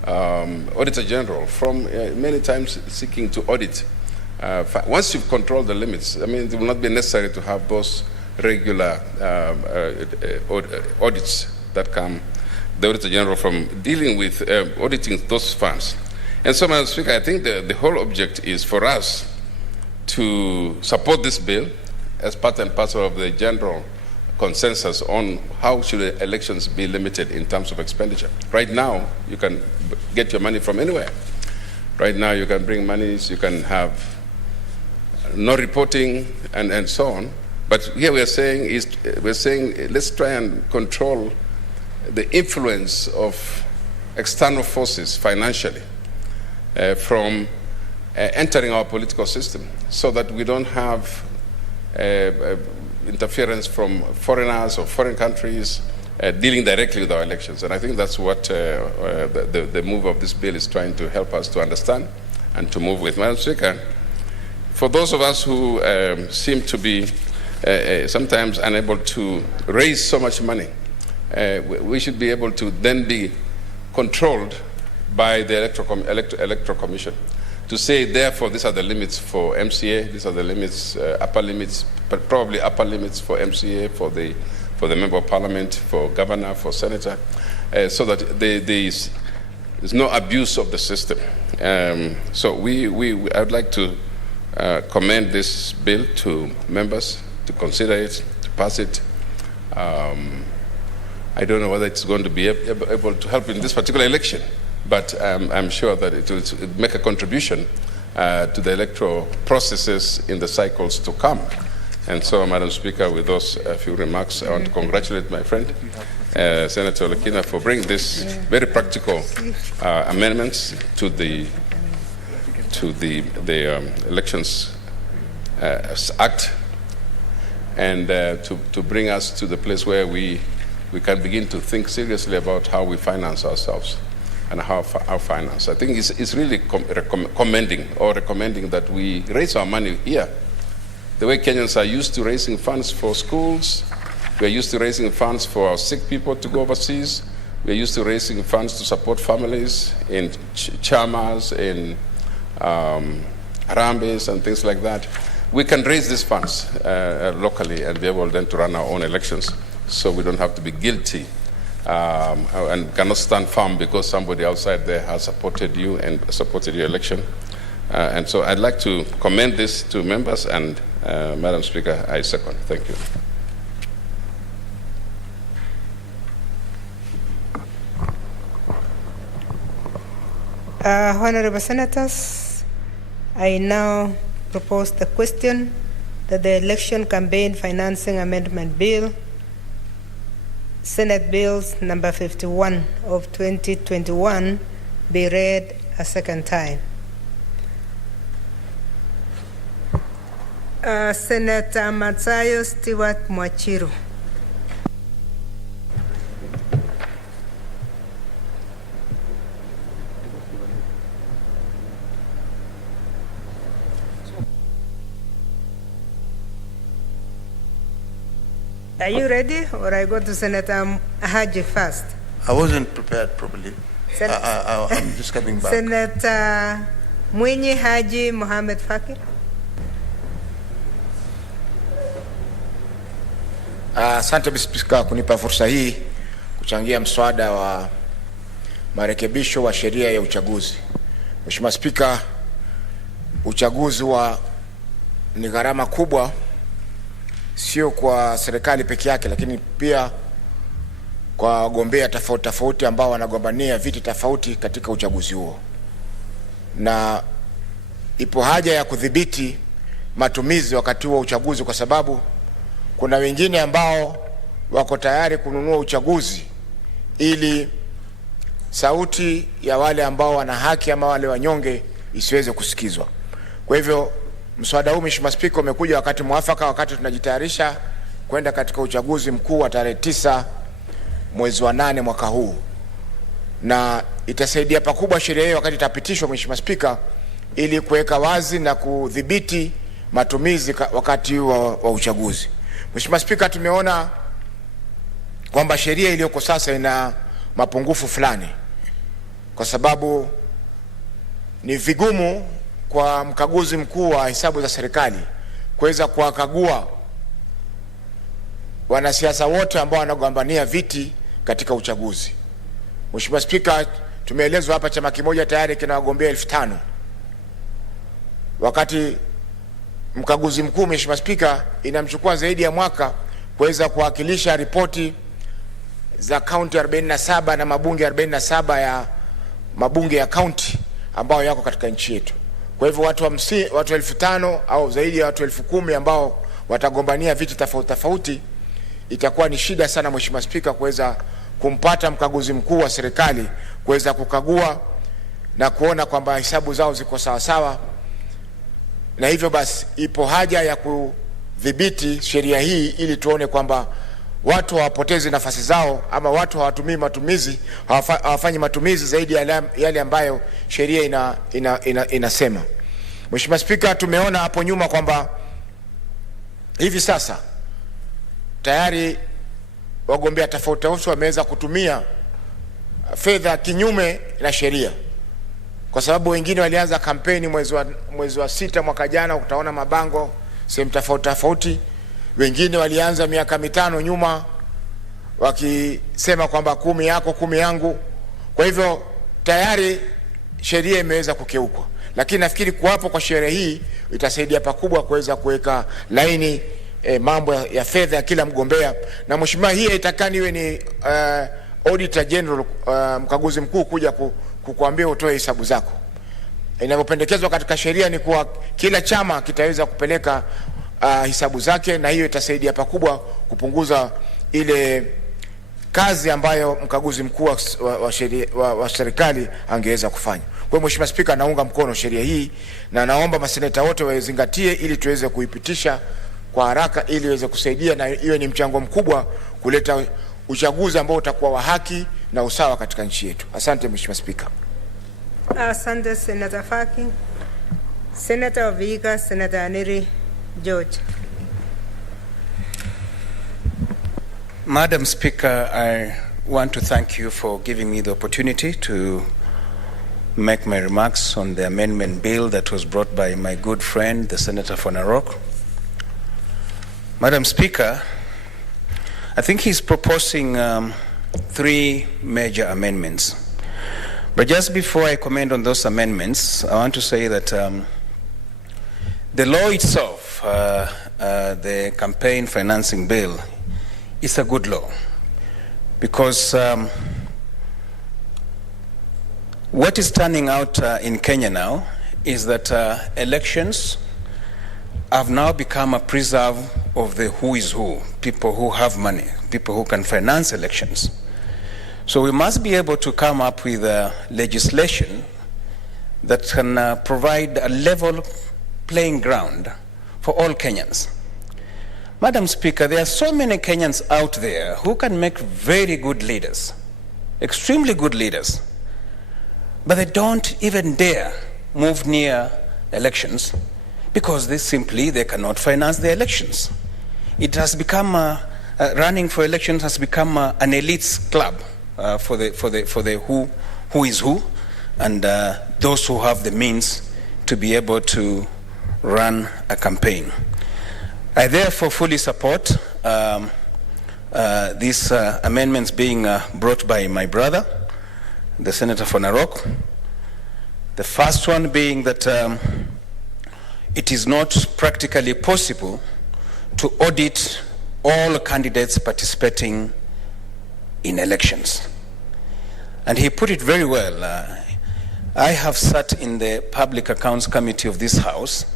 Auditor General from many times seeking to audit. Once you've controlled the limits, I mean, it will not be necessary to have those regular audits that come, the Auditor General, from dealing with auditing those funds. And so, Madam Speaker, I think the whole object is for us to support this bill as part and parcel of the general consensus on how should elections be limited in terms of expenditure. Right now, you can get your money from anywhere. Right now, you can bring monies, you can have no reporting, and so on. But here we're saying let's try and control the influence of external forces financially from entering our political system, so that we don't have interference from foreigners or foreign countries dealing directly with our elections. And I think that's what the move of this bill is trying to help us to understand and to move with. Madam Speaker, for those of us who seem to be sometimes unable to raise so much money, we should be able to then be controlled by the Electoral Commission to say, therefore, these are the limits for MCA, these are the limits, upper limits, but probably upper limits for MCA, for the Member of Parliament, for Governor, for Senator, so that there's no abuse of the system. So I would like to commend this bill to members to consider it, to pass it. I don't know whether it's going to be able to help in this particular election, but I'm sure that it will make a contribution to the electoral processes in the cycles to come. And so, Madam Speaker, with those few remarks, I want to congratulate my friend, Senator Lekina, for bringing this very practical amendments to the Elections Act, and to bring us to the place where we can begin to think seriously about how we finance ourselves and how finance. I think it's really recommending that we raise our money here. The way Kenyans are used to raising funds for schools, we are used to raising funds for our sick people to go overseas, we are used to raising funds to support families in chamas, in Harambes and things like that. We can raise these funds locally and be able then to run our own elections, so we don't have to be guilty and cannot stand firm because somebody outside there has supported you and supported your election. And so I'd like to commend this to members, and Madam Speaker, I second. Thank you. Honorable Senators, I now propose the question that the Election Campaign Financing Amendment Bill, Senate Bills number 51 of 2021, be read a second time. Senator Matsayo Stewart Mwachiru. Are you ready, or I go to Senator Haji first? I wasn't prepared properly. I'm just coming back. Senator Mwinyi Haji Mohamed Faki. Asante Mr. Speaker kunipa fursa hii kuchangia mswada wa marekebisho wa sheria ya uchaguzi. Mheshimiwa Speaker, uchaguzi ni gharama kubwa sio kwa serikali peke yake, lakini pia kwa wagombea tofauti ambao wanagombania viti tofauti katika uchaguzi huo. Na ipo haja ya kudhibiti matumizi wakati wa uchaguzi, kwa sababu kuna wengine ambao wako tayari kununua uchaguzi ili sauti ya wale ambao wana haki ama wale wanyonge isiweze kusikizwa. Kwa hivyo mswada huu, Mheshimiwa Spika, umekuja wakati mwafaka, wakati tunajitayarisha kwenda katika uchaguzi mkuu wa tarehe 9 mwezi wa 8 mwaka huu, na itasaidia pakubwa sheria hiyo wakati itapitishwa, Mheshimiwa Spika, ili kuweka wazi na kudhibiti matumizi wakati wa uchaguzi. Mheshimiwa Spika, tumeona kwamba sheria iliyoko sasa ina mapungufu fulani, kwa sababu ni vigumu kwa mkaguzi mkuu wa hesabu za serikali kuweza kuwakagua wanasiasa wote ambao wanagombania viti katika uchaguzi. Mheshimiwa Spika, tumeelezwa hapa chama kimoja tayari kina wagombea 5,000. Wakati mkaguzi mkuu, Mheshimiwa Spika, inamchukua zaidi ya mwaka kuweza kuwakilisha ripoti za kaunti 47 na mabunge 47 ya mabunge ya kaunti ambao yako katika nchi yetu. Kwa hivyo watu 5,000 au zaidi ya watu 10,000 ambao watagombania viti tofauti, itakuwa ni shida sana, Mheshimiwa Spika, kuweza kumpata mkaguzi mkuu wa serikali kuweza kukagua na kuona kwamba hesabu zao ziko sawa sawa. Na hivyo basi ipo haja ya kudhibiti sheria hii ili tuone kwamba watu hawapotezi nafasi zao, ama watu hawafanyi matumizi zaidi ya yale ambayo sheria inasema. Mheshimiwa Spika, tumeona hapo nyuma kwamba hivi sasa tayari wagombea tofauti wameweza kutumia fedha kinyume na sheria, kwa sababu wengine walianza kampeni mwezi wa 6 mwaka jana, utaona mabango sehemu tofauti. Wengine walianza miaka 5 nyuma wakisema kwamba 10 yako 10 yangu. Kwa hivyo tayari sheria imeweza kukeukwa, lakini nafikiri kuwapo kwa sheria hii itasaidia pakubwa kuweza kuweka laini mambo ya fedha ya kila mgombea. Na mheshimiwa, hii haitakani iwe ni Auditor General, mkaguzi mkuu kuja kukuambia utoe hesabu zako. Inavyopendekezwa katika sheria ni kuwa kila chama kitaweza kupeleka hesabu zake, na hiyo itasaidia pakubwa kupunguza ile kazi ambayo mkaguzi mkuu wa serikali angeweza kufanya. Kwa hiyo Mheshimiwa Spika, naunga mkono sheria hii na naomba maseneta wote wazingatie ili tuweze kuipitisha kwa haraka ili iweze kusaidia na iwe ni mchango mkubwa kuleta uchaguzi ambao utakuwa wa haki na usawa katika nchi yetu. Asante Mheshimiwa Spika. Asante Senator Faki. Senator of Vihiga, Senator Aniri George. Madam Speaker, I want to thank you for giving me the opportunity to make my remarks on the amendment bill that was brought by my good friend, the Senator for Narok. Madam Speaker, I think he's proposing 3 major amendments. But just before I comment on those amendments, I want to say that the law itself, the campaign financing bill, is a good law, because what is turning out in Kenya now is that elections have now become a preserve of the who is who, people who have money, people who can finance elections. So we must be able to come up with legislation that can provide a level playing ground for all Kenyans. Madam Speaker, there are so many Kenyans out there who can make very good leaders, extremely good leaders, but they don't even dare move near elections because they cannot finance the elections. It has become running for elections has become an elite club for the who is who, and those who have the means to be able to run a campaign. I therefore fully support these amendments being brought by my brother, the Senator for Narok. The first one being that it is not practically possible to audit all candidates participating in elections. And he put it very well. I have sat in the Public Accounts Committee of this House,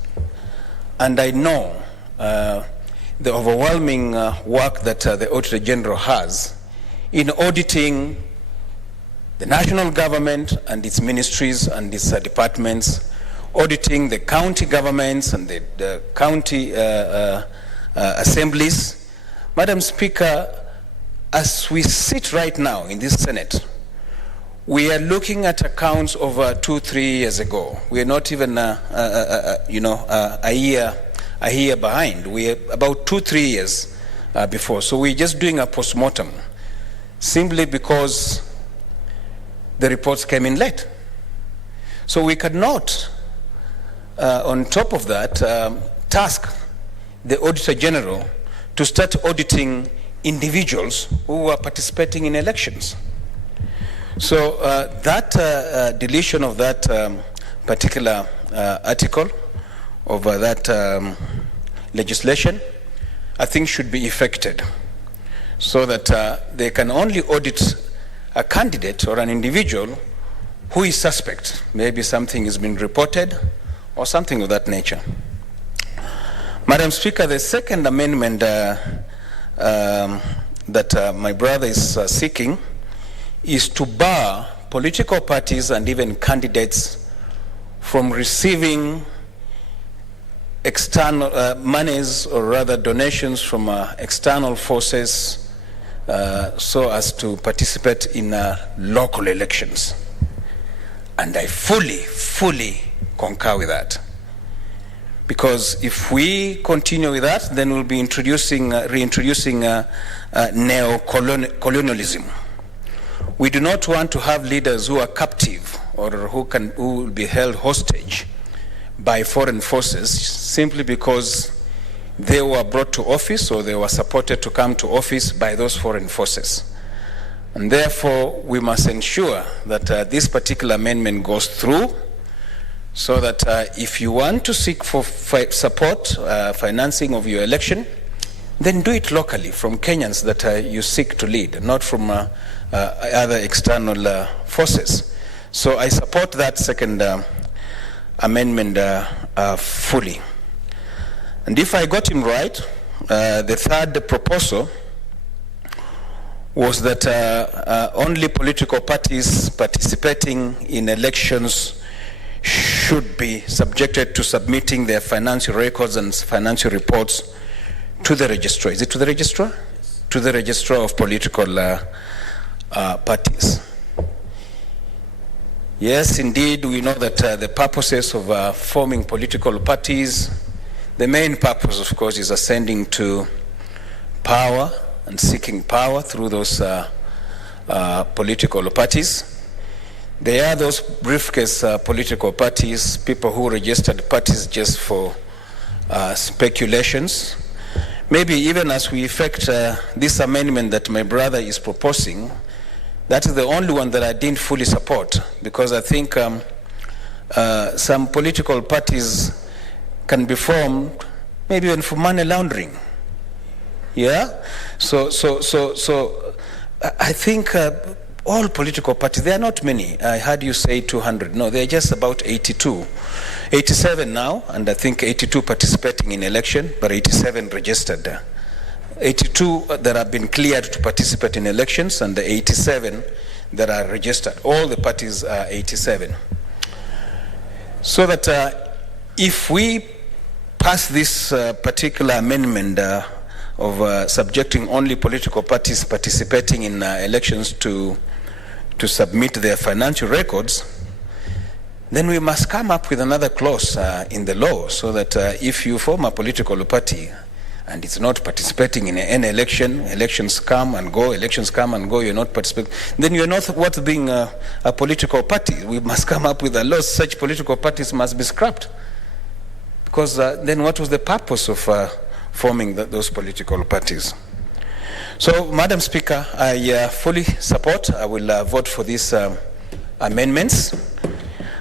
and I know the overwhelming work that the Auditor General has in auditing the national government and its ministries and its departments, auditing the county governments and the county assemblies. Madam Speaker, as we sit right now in this Senate, we are looking at accounts of 2-3 years ago. We are not even a year behind. We are about 2-3 years before. So we're just doing a postmortem, simply because the reports came in late. So we cannot, on top of that, task the Auditor General to start auditing individuals who are participating in elections. So that deletion of that particular article of that legislation, I think should be effected, so that they can only audit a candidate or an individual who is suspect. Maybe something has been reported or something of that nature. Madam Speaker, the second amendment that my brother is seeking is to bar political parties and even candidates from receiving external monies, or rather donations from external forces, so as to participate in local elections. And I fully concur with that. Because if we continue with that, then we'll be reintroducing neo-colonialism. We do not want to have leaders who are captive or who will be held hostage by foreign forces simply because they were brought to office or they were supported to come to office by those foreign forces. And therefore, we must ensure that this particular amendment goes through, so that if you want to seek for support, financing of your election, then do it locally from Kenyans that you seek to lead, not from other external forces. So I support that second amendment fully. And if I got him right, the third proposal was that only political parties participating in elections should be subjected to submitting their financial records and financial reports to the registrar. Is it to the registrar? Yes. To the registrar of political parties. Yes, indeed, we know that the purposes of forming political parties, the main purpose, of course, is ascending to power and seeking power through those political parties. There are those briefcase political parties, people who registered parties just for speculations. Maybe even as we effect this amendment that my brother is proposing, that is the only one that I didn't fully support, because I think some political parties can be formed maybe even for money laundering. Yeah? So I think all political parties, there are not many. I heard you say 200. No, there are just about 82. 87 now, and I think 82 participating in election, but 87 registered. 82 that have been cleared to participate in elections, and the 87 that are registered. All the parties are 87. So that if we pass this particular amendment of subjecting only political parties participating in elections to submit their financial records, then we must come up with another clause in the law, so that if you form a political party and it's not participating in any election, elections come and go, you're not participating, then you're not worth being a political party. We must come up with a law. Such political parties must be scrapped. Because then what was the purpose of forming those political parties? So, Madam Speaker, I fully support. I will vote for these amendments.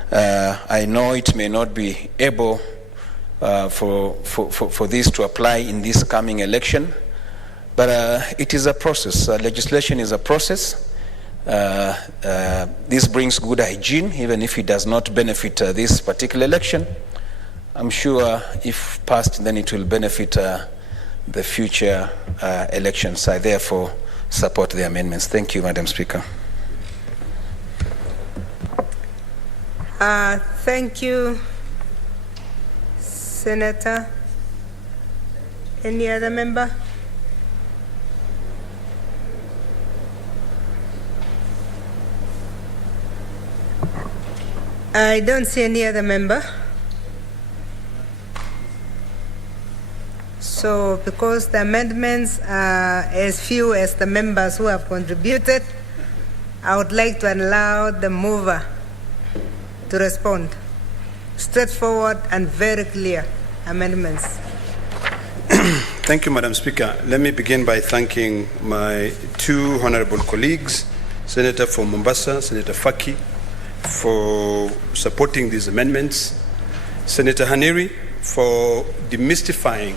I know it may not be able for this to apply in this coming election. But it is a process. Legislation is a process. This brings good hygiene, even if it does not benefit this particular election. I'm sure if passed, then it will benefit the future elections. I therefore support the amendments. Thank you, Madam Speaker. Thank you, Senator. Any other member? I don't see any other member. So because the amendments are as few as the members who have contributed, I would like to allow the mover to respond. Straightforward and very clear amendments. Thank you, Madam Speaker. Let me begin by thanking my two honorable colleagues, Senator from Mombasa, Senator Faki, for supporting these amendments, Senator Haniri for demystifying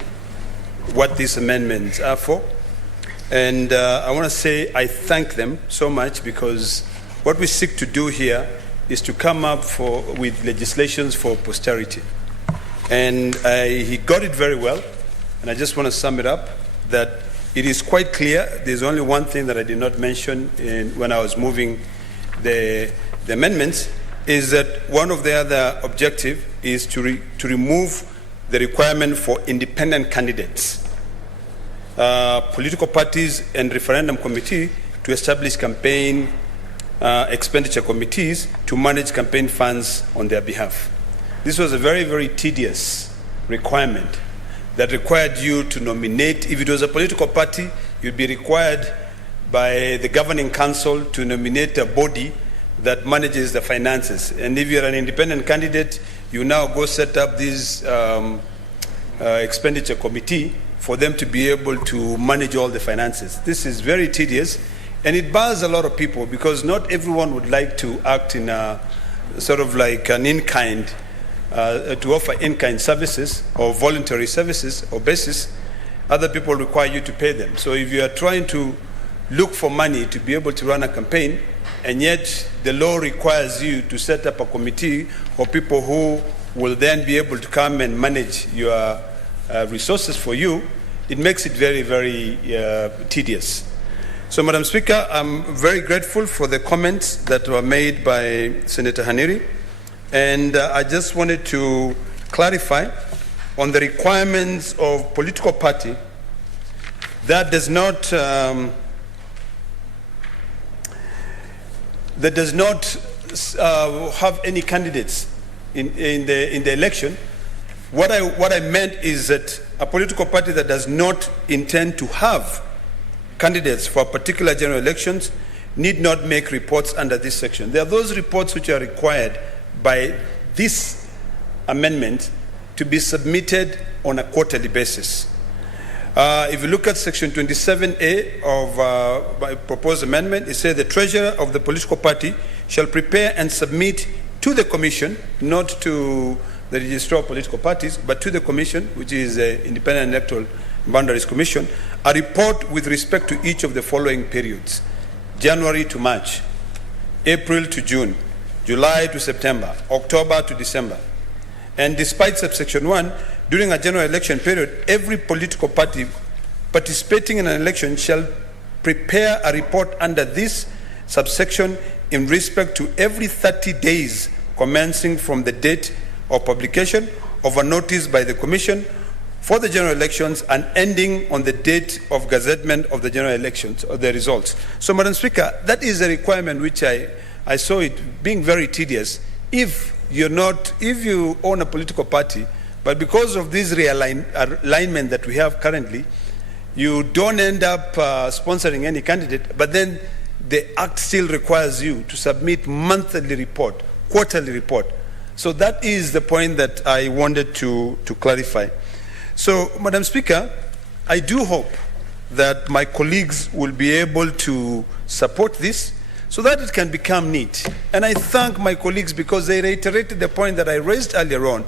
what these amendments are for. And I want to say I thank them so much, because what we seek to do here is to come up with legislations for posterity. And he got it very well, and I just want to sum it up, that it is quite clear. There's only one thing that I did not mention when I was moving the amendments, is that one of the other objective is to remove the requirement for independent candidates, political parties and referendum committee to establish campaign expenditure committees to manage campaign funds on their behalf. This was a very, very tedious requirement that required you to nominate. If it was a political party, you'd be required by the governing council to nominate a body that manages the finances. And if you're an independent candidate, you now go set up this expenditure committee for them to be able to manage all the finances. This is very tedious, and it bars a lot of people, because not everyone would like to act in a sort of like an in-kind, to offer in-kind services or voluntary services or basis. Other people require you to pay them. So if you are trying to look for money to be able to run a campaign, and yet the law requires you to set up a committee of people who will then be able to come and manage your resources for you, it makes it very, very tedious. So, Madam Speaker, I'm very grateful for the comments that were made by Senator Haniri, and I just wanted to clarify on the requirements of political party. That does not have any candidates in the election. What I meant is that a political party that does not intend to have candidates for particular general elections need not make reports under this section. There are those reports which are required by this amendment to be submitted on a quarterly basis. If you look at section 27A of my proposed amendment, it says the treasurer of the political party shall prepare and submit to the commission, not to the registrar of political parties, but to the commission, which is the Independent Electoral Boundaries Commission, a report with respect to each of the following periods: January to March, April to June, July to September, October to December. And despite subsection 1, during a general election period, every political party participating in an election shall prepare a report under this subsection in respect to every 30 days commencing from the date of publication of a notice by the Commission for the general elections and ending on the date of gazettement of the general elections or the results. So, Madam Speaker, that is a requirement which I saw it being very tedious. If you own a political party, but because of this alignment that we have currently, you don't end up sponsoring any candidate, but then the Act still requires you to submit monthly report, quarterly report. So that is the point that I wanted to clarify. So, Madam Speaker, I do hope that my colleagues will be able to support this so that it can become neat. And I thank my colleagues because they reiterated the point that I raised earlier on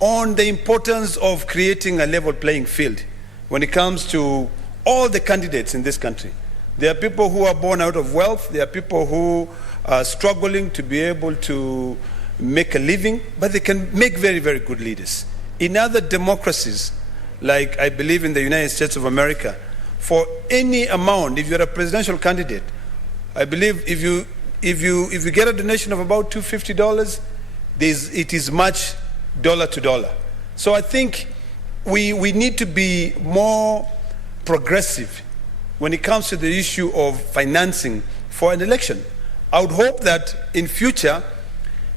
on the importance of creating a level playing field when it comes to all the candidates in this country. There are people who are born out of wealth. There are people who are struggling to be able to make a living, but they can make very, very good leaders. In other democracies, like I believe in the United States of America, for any amount, if you're a presidential candidate, I believe if you get a donation of about $250, it is matched dollar to dollar. So I think we need to be more progressive when it comes to the issue of financing for an election. I would hope that in future,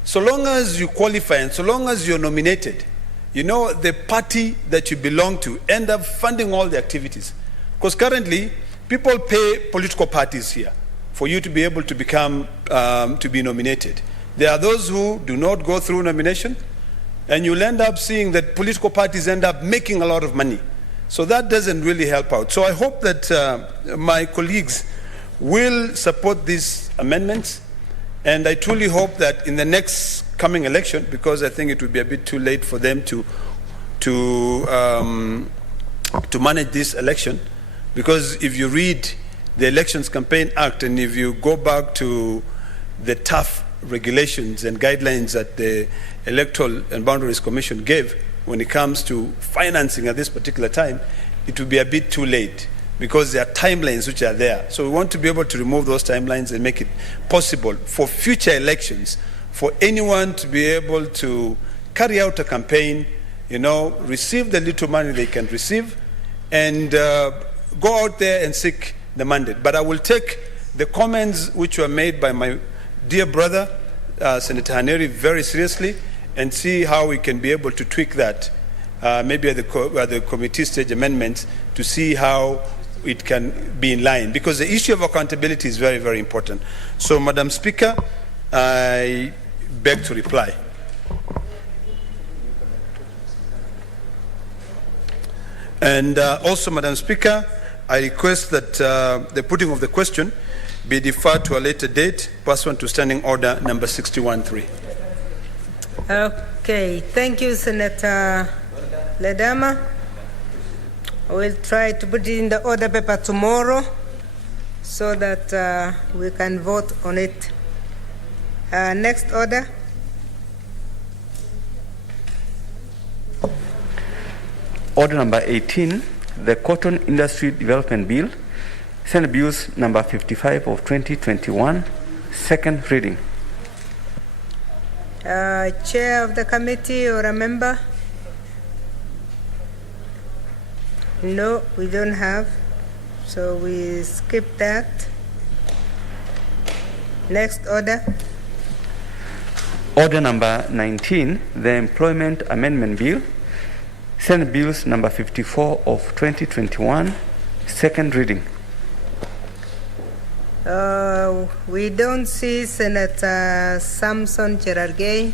so long as you qualify and so long as you're nominated, you know, the party that you belong to end up funding all the activities. Because currently, people pay political parties here for you to be able to become, to be nominated. There are those who do not go through nomination, and you'll end up seeing that political parties end up making a lot of money. So that doesn't really help out. So I hope that my colleagues will support these amendments, and I truly hope that in the next coming election, because I think it will be a bit too late for them to manage this election, because if you read the Elections Campaign Act and if you go back to the tough regulations and guidelines that the Electoral and Boundaries Commission gave when it comes to financing at this particular time, it will be a bit too late because there are timelines which are there. So we want to be able to remove those timelines and make it possible for future elections for anyone to be able to carry out a campaign, you know, receive the little money they can receive, and go out there and seek the mandate. But I will take the comments which were made by my dear brother, Senator Haneri, very seriously, and see how we can be able to tweak that, maybe at the committee stage amendments, to see how it can be in line. Because the issue of accountability is very, very important. So, Madam Speaker, I beg to reply. And also, Madam Speaker, I request that the putting of the question be deferred to a later date, pursuant to Standing Order number 61.3. Okay, thank you, Senator Ledama. I will try to put it in the order paper tomorrow so that we can vote on it. Next order. Order number 18, the Cotton Industry Development Bill, Senate Bills number 55 of 2021, second reading. Chair of the committee or a member? No, we don't have. So we skip that. Next order. Order number 19, the Employment Amendment Bill, Senate Bills number 54 of 2021, second reading. We don't see Senator Samson Cherargei,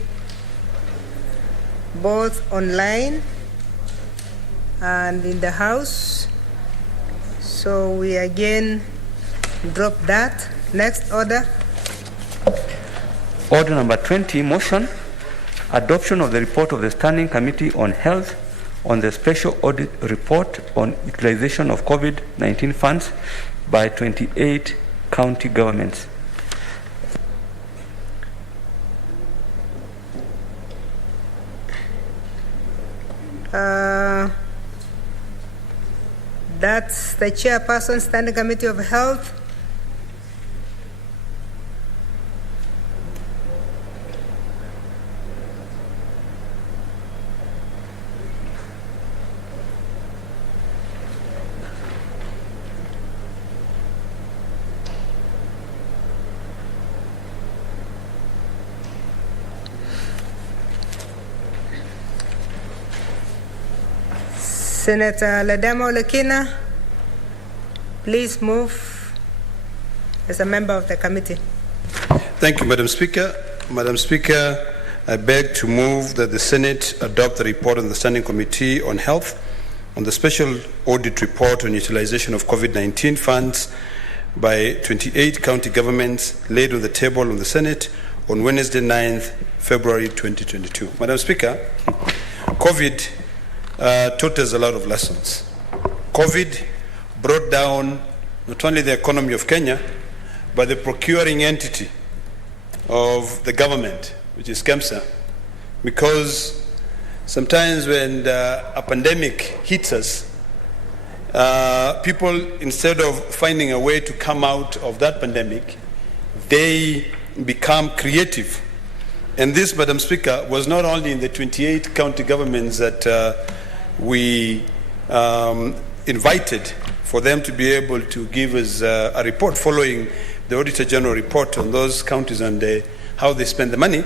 both online and in the House. So we again drop that. Next order. Order number 20, motion, adoption of the report of the Standing Committee on Health on the special audit report on utilization of COVID-19 funds by 28 county governments. That's the chairperson, Standing Committee of Health. Senator Ledama Olekina, please move as a member of the committee. Thank you, Madam Speaker. Madam Speaker, I beg to move that the Senate adopt the report on the Standing Committee on Health on the special audit report on utilization of COVID-19 funds by 28 county governments laid on the table on the Senate on Wednesday, 9th February 2022. Madam Speaker, COVID taught us a lot of lessons. COVID brought down not only the economy of Kenya, but the procuring entity of the government, which is KEMSA, because sometimes when a pandemic hits us, people, instead of finding a way to come out of that pandemic, they become creative. And this, Madam Speaker, was not only in the 28 county governments that we invited for them to be able to give us a report following the Auditor General report on those counties and how they spend the money,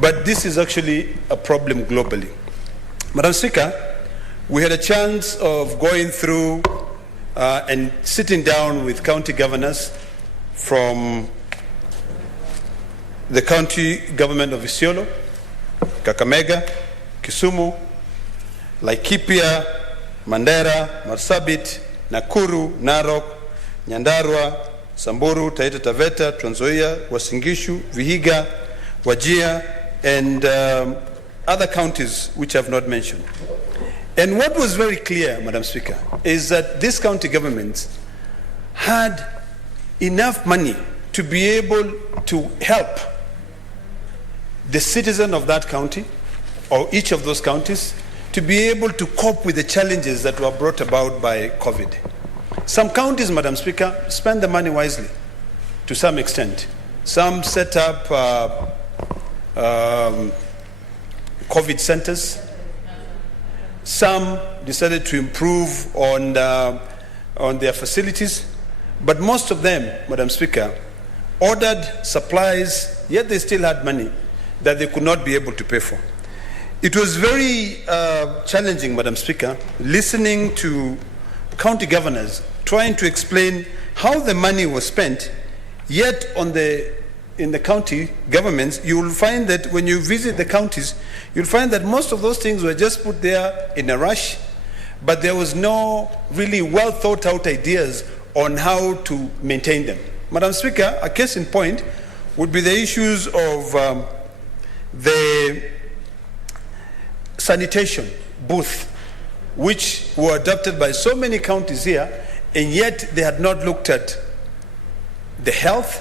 but this is actually a problem globally. Madam Speaker, we had a chance of going through and sitting down with county governors from the county government of Isiolo, Kakamega, Kisumu, Laikipia, Mandera, Marsabit, Nakuru, Narok, Nyandarua, Samburu, Taita Taveta, Trans Nzoia, Uasin Gishu, Vihiga, Wajir, and other counties which I have not mentioned. And what was very clear, Madam Speaker, is that these county governments had enough money to be able to help the citizen of that county, or each of those counties, to be able to cope with the challenges that were brought about by COVID. Some counties, Madam Speaker, spend the money wisely to some extent. Some set up COVID centers. Some decided to improve on their facilities. But most of them, Madam Speaker, ordered supplies, yet they still had money that they could not be able to pay for. It was very challenging, Madam Speaker, listening to county governors trying to explain how the money was spent, yet in the county governments, you will find that when you visit the counties, you'll find that most of those things were just put there in a rush, but there was no really well thought out ideas on how to maintain them. Madam Speaker, a case in point would be the issues of the sanitation booth, which were adopted by so many counties here, and yet they had not looked at the health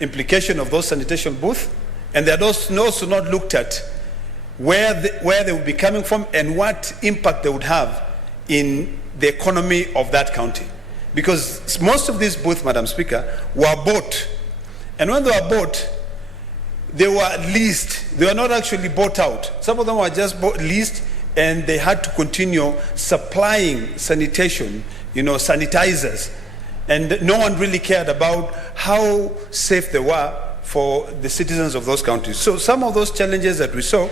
implication of those sanitation booths, and they had also not looked at where they would be coming from and what impact they would have in the economy of that county. Because most of these booths, Madam Speaker, were bought, and when they were bought, they were leased. They were not actually bought out. Some of them were just leased, and they had to continue supplying sanitation, sanitizers. And no one really cared about how safe they were for the citizens of those counties. So some of those challenges that we saw,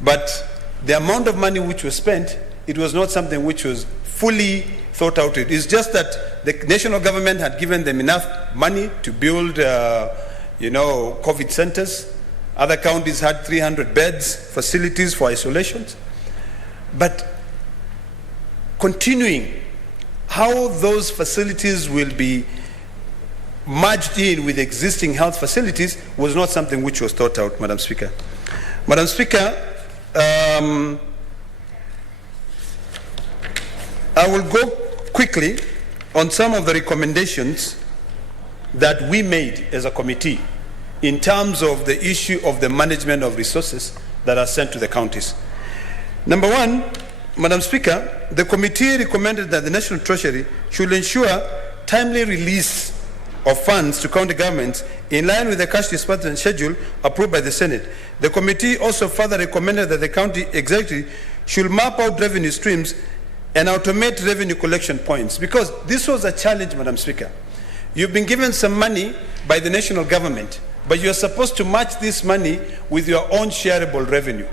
but the amount of money which was spent, it was not something which was fully thought out. It's just that the national government had given them enough money to build COVID centers. Other counties had 300 beds, facilities for isolations. But continuing how those facilities will be merged in with existing health facilities was not something which was thought out, Madam Speaker. Madam Speaker, I will go quickly on some of the recommendations that we made as a committee in terms of the issue of the management of resources that are sent to the counties. Number one, Madam Speaker, the committee recommended that the National Treasury should ensure timely release of funds to county governments in line with the cash disbursement schedule approved by the Senate. The committee also further recommended that the county executive should map out revenue streams and automate revenue collection points, because this was a challenge, Madam Speaker. You've been given some money by the national government, but you're supposed to match this money with your own shareable revenue.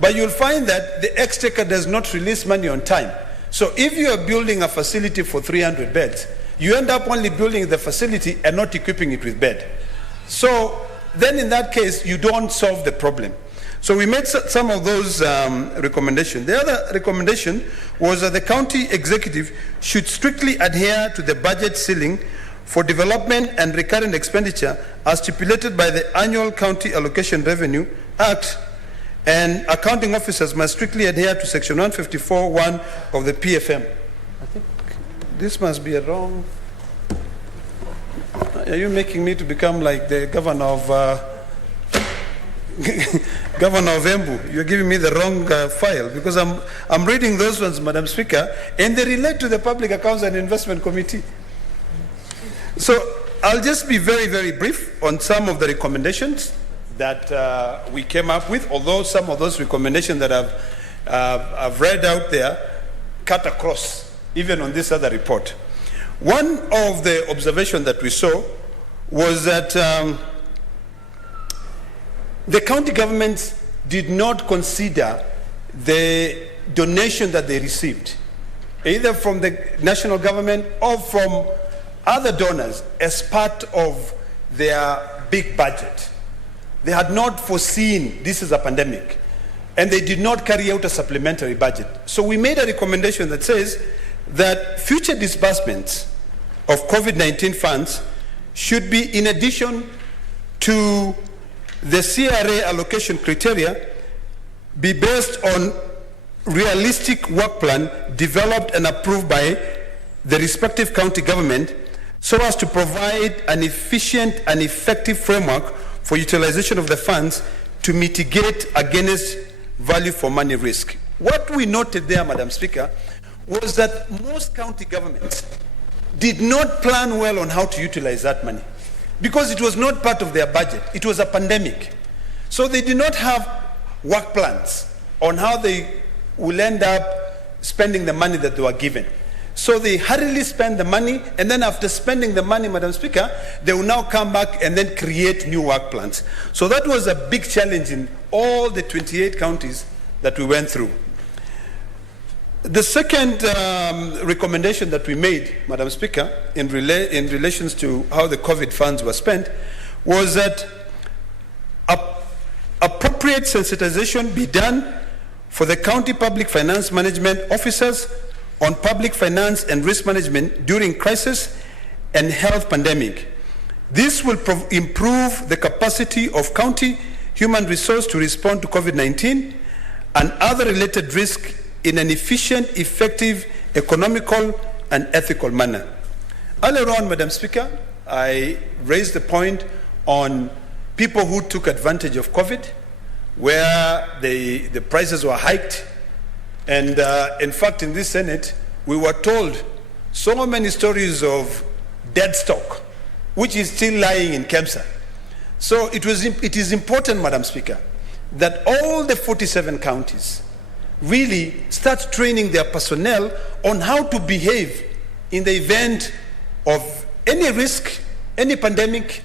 But you'll find that the exchequer does not release money on time. So if you are building a facility for 300 beds, you end up only building the facility and not equipping it with bed. So then in that case, you don't solve the problem. So we made some of those recommendations. The other recommendation was that the county executive should strictly adhere to the budget ceiling for development and recurrent expenditure as stipulated by the Annual County Allocation Revenue Act, and accounting officers must strictly adhere to Section 154(1) of the PFM. I think this must be a wrong. Are you making me to become like the governor of Governor of Embu? You're giving me the wrong file, because I'm reading those ones, Madam Speaker, and they relate to the Public Accounts and Investment Committee. So I'll just be very, very brief on some of the recommendations that we came up with, although some of those recommendations that I've read out there cut across, even on this other report. One of the observations that we saw was that the county governments did not consider the donation that they received, either from the national government or from other donors, as part of their big budget. They had not foreseen this is a pandemic, and they did not carry out a supplementary budget. So we made a recommendation that says that future disbursements of COVID-19 funds should be, in addition to the CRA allocation criteria, be based on realistic work plan developed and approved by the respective county government, so as to provide an efficient and effective framework for utilization of the funds to mitigate against value for money risk. What we noted there, Madam Speaker, was that most county governments did not plan well on how to utilize that money, because it was not part of their budget. It was a pandemic. So they did not have work plans on how they will end up spending the money that they were given. So they hurriedly spend the money, and then after spending the money, Madam Speaker, they will now come back and then create new work plans. So that was a big challenge in all the 28 counties that we went through. The second recommendation that we made, Madam Speaker, in relations to how the COVID funds were spent, was that appropriate sensitization be done for the county public finance management officers on public finance and risk management during crisis and health pandemic. This will improve the capacity of county human resource to respond to COVID-19 and other related risks in an efficient, effective, economical, and ethical manner. Earlier on, Madam Speaker, I raised the point on people who took advantage of COVID, where the prices were hiked. And in fact, in this Senate, we were told so many stories of dead stock, which is still lying in KEMSA. So it is important, Madam Speaker, that all the 47 counties really start training their personnel on how to behave in the event of any risk, any pandemic,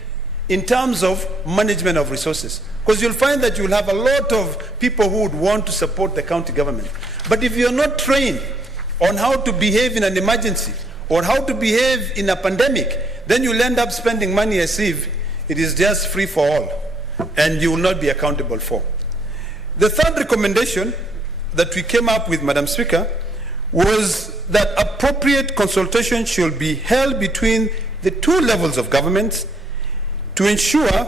in terms of management of resources. Because you'll find that you'll have a lot of people who would want to support the county government. But if you're not trained on how to behave in an emergency or how to behave in a pandemic, then you'll end up spending money as if it is just free for all, and you will not be accountable for. The third recommendation that we came up with, Madam Speaker, was that appropriate consultation should be held between the two levels of government to ensure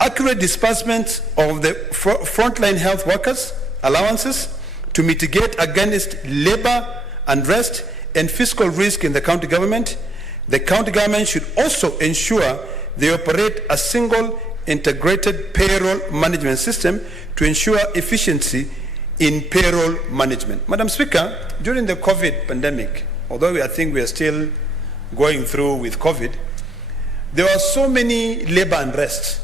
accurate disbursements of the frontline health workers' allowances to mitigate against labor unrest and fiscal risk in the county government. The county government should also ensure they operate a single integrated payroll management system to ensure efficiency in payroll management. Madam Speaker, during the COVID pandemic, although I think we are still going through with COVID, there were so many labor unrest,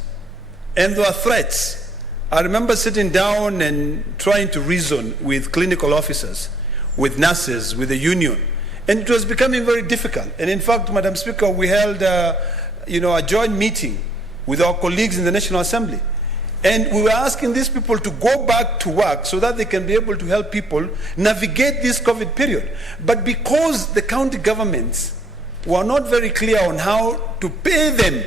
and there were threats. I remember sitting down and trying to reason with clinical officers, with nurses, with the union, and it was becoming very difficult. And in fact, Madam Speaker, we held a joint meeting with our colleagues in the National Assembly. And we were asking these people to go back to work so that they can be able to help people navigate this COVID period. But because the county governments were not very clear on how to pay them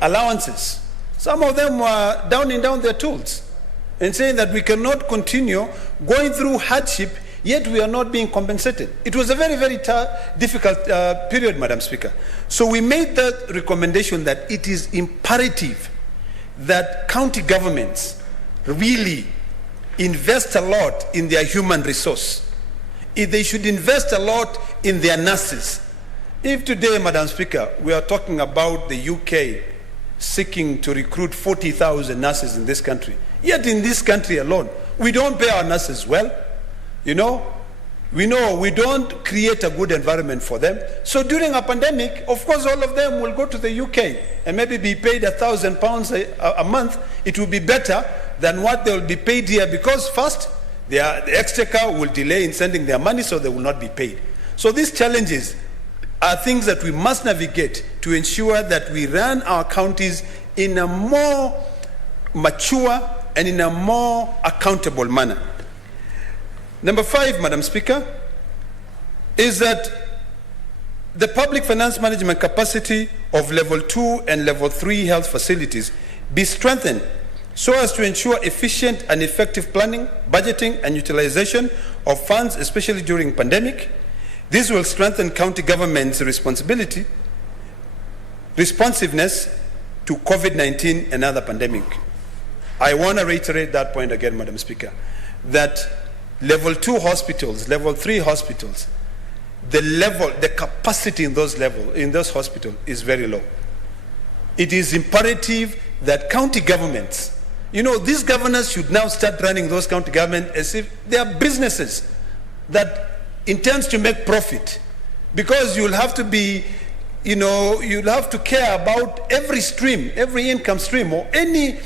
allowances, some of them were downing down their tools and saying that we cannot continue going through hardship, yet we are not being compensated. It was a very, very difficult period, Madam Speaker. So we made that recommendation that it is imperative that county governments really invest a lot in their human resource. They should invest a lot in their nurses. If today, Madam Speaker, we are talking about the UK seeking to recruit 40,000 nurses in this country, yet in this country alone, we don't pay our nurses well. You know, we don't create a good environment for them. So during a pandemic, of course, all of them will go to the UK and maybe be paid £1,000 a month. It will be better than what they will be paid here, because first, the exchequer will delay in sending their money, so they will not be paid. So these challenges are things that we must navigate to ensure that we run our counties in a more mature and in a more accountable manner. Number 5, Madam Speaker, is that the public finance management capacity of level 2 and level 3 health facilities be strengthened so as to ensure efficient and effective planning, budgeting, and utilization of funds, especially during pandemic. This will strengthen county government's responsiveness to COVID-19 and other pandemic. I want to reiterate that point again, Madam Speaker, that level 2 hospitals, level 3 hospitals, the capacity in those hospitals is very low. It is imperative that county governments, these governors should now start running those county governments as if they are businesses that intends to make profit, because you'll have to be, you'll have to care about every stream, every income stream, or any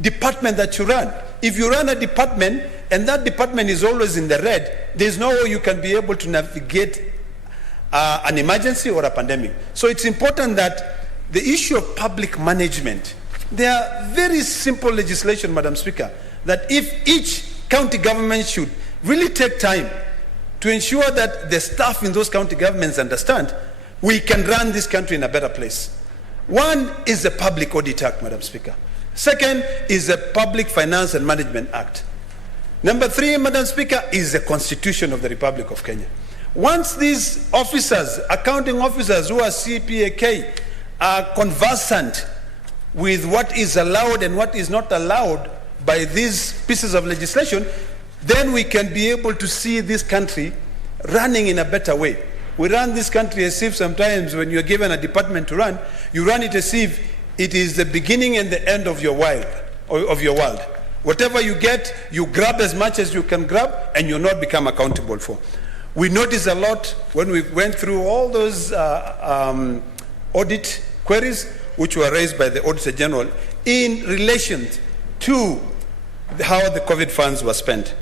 department that you run. If you run a department and that department is always in the red, there's no way you can be able to navigate an emergency or a pandemic. So it's important that the issue of public management, there are very simple legislation, Madam Speaker, that if each county government should really take time to ensure that the staff in those county governments understand, we can run this country in a better place. One is the Public Audit Act, Madam Speaker. Second is the Public Finance and Management Act. Number 3, Madam Speaker, is the Constitution of the Republic of Kenya. Once these officers, accounting officers who are CPAK, are conversant with what is allowed and what is not allowed by these pieces of legislation, then we can be able to see this country running in a better way. We run this country as if sometimes when you're given a department to run, you run it as if it is the beginning and the end of your world. Whatever you get, you grab as much as you can grab, and you'll not become accountable for. We noticed a lot when we went through all those audit queries which were raised by the Auditor General in relation to how the COVID funds were spent.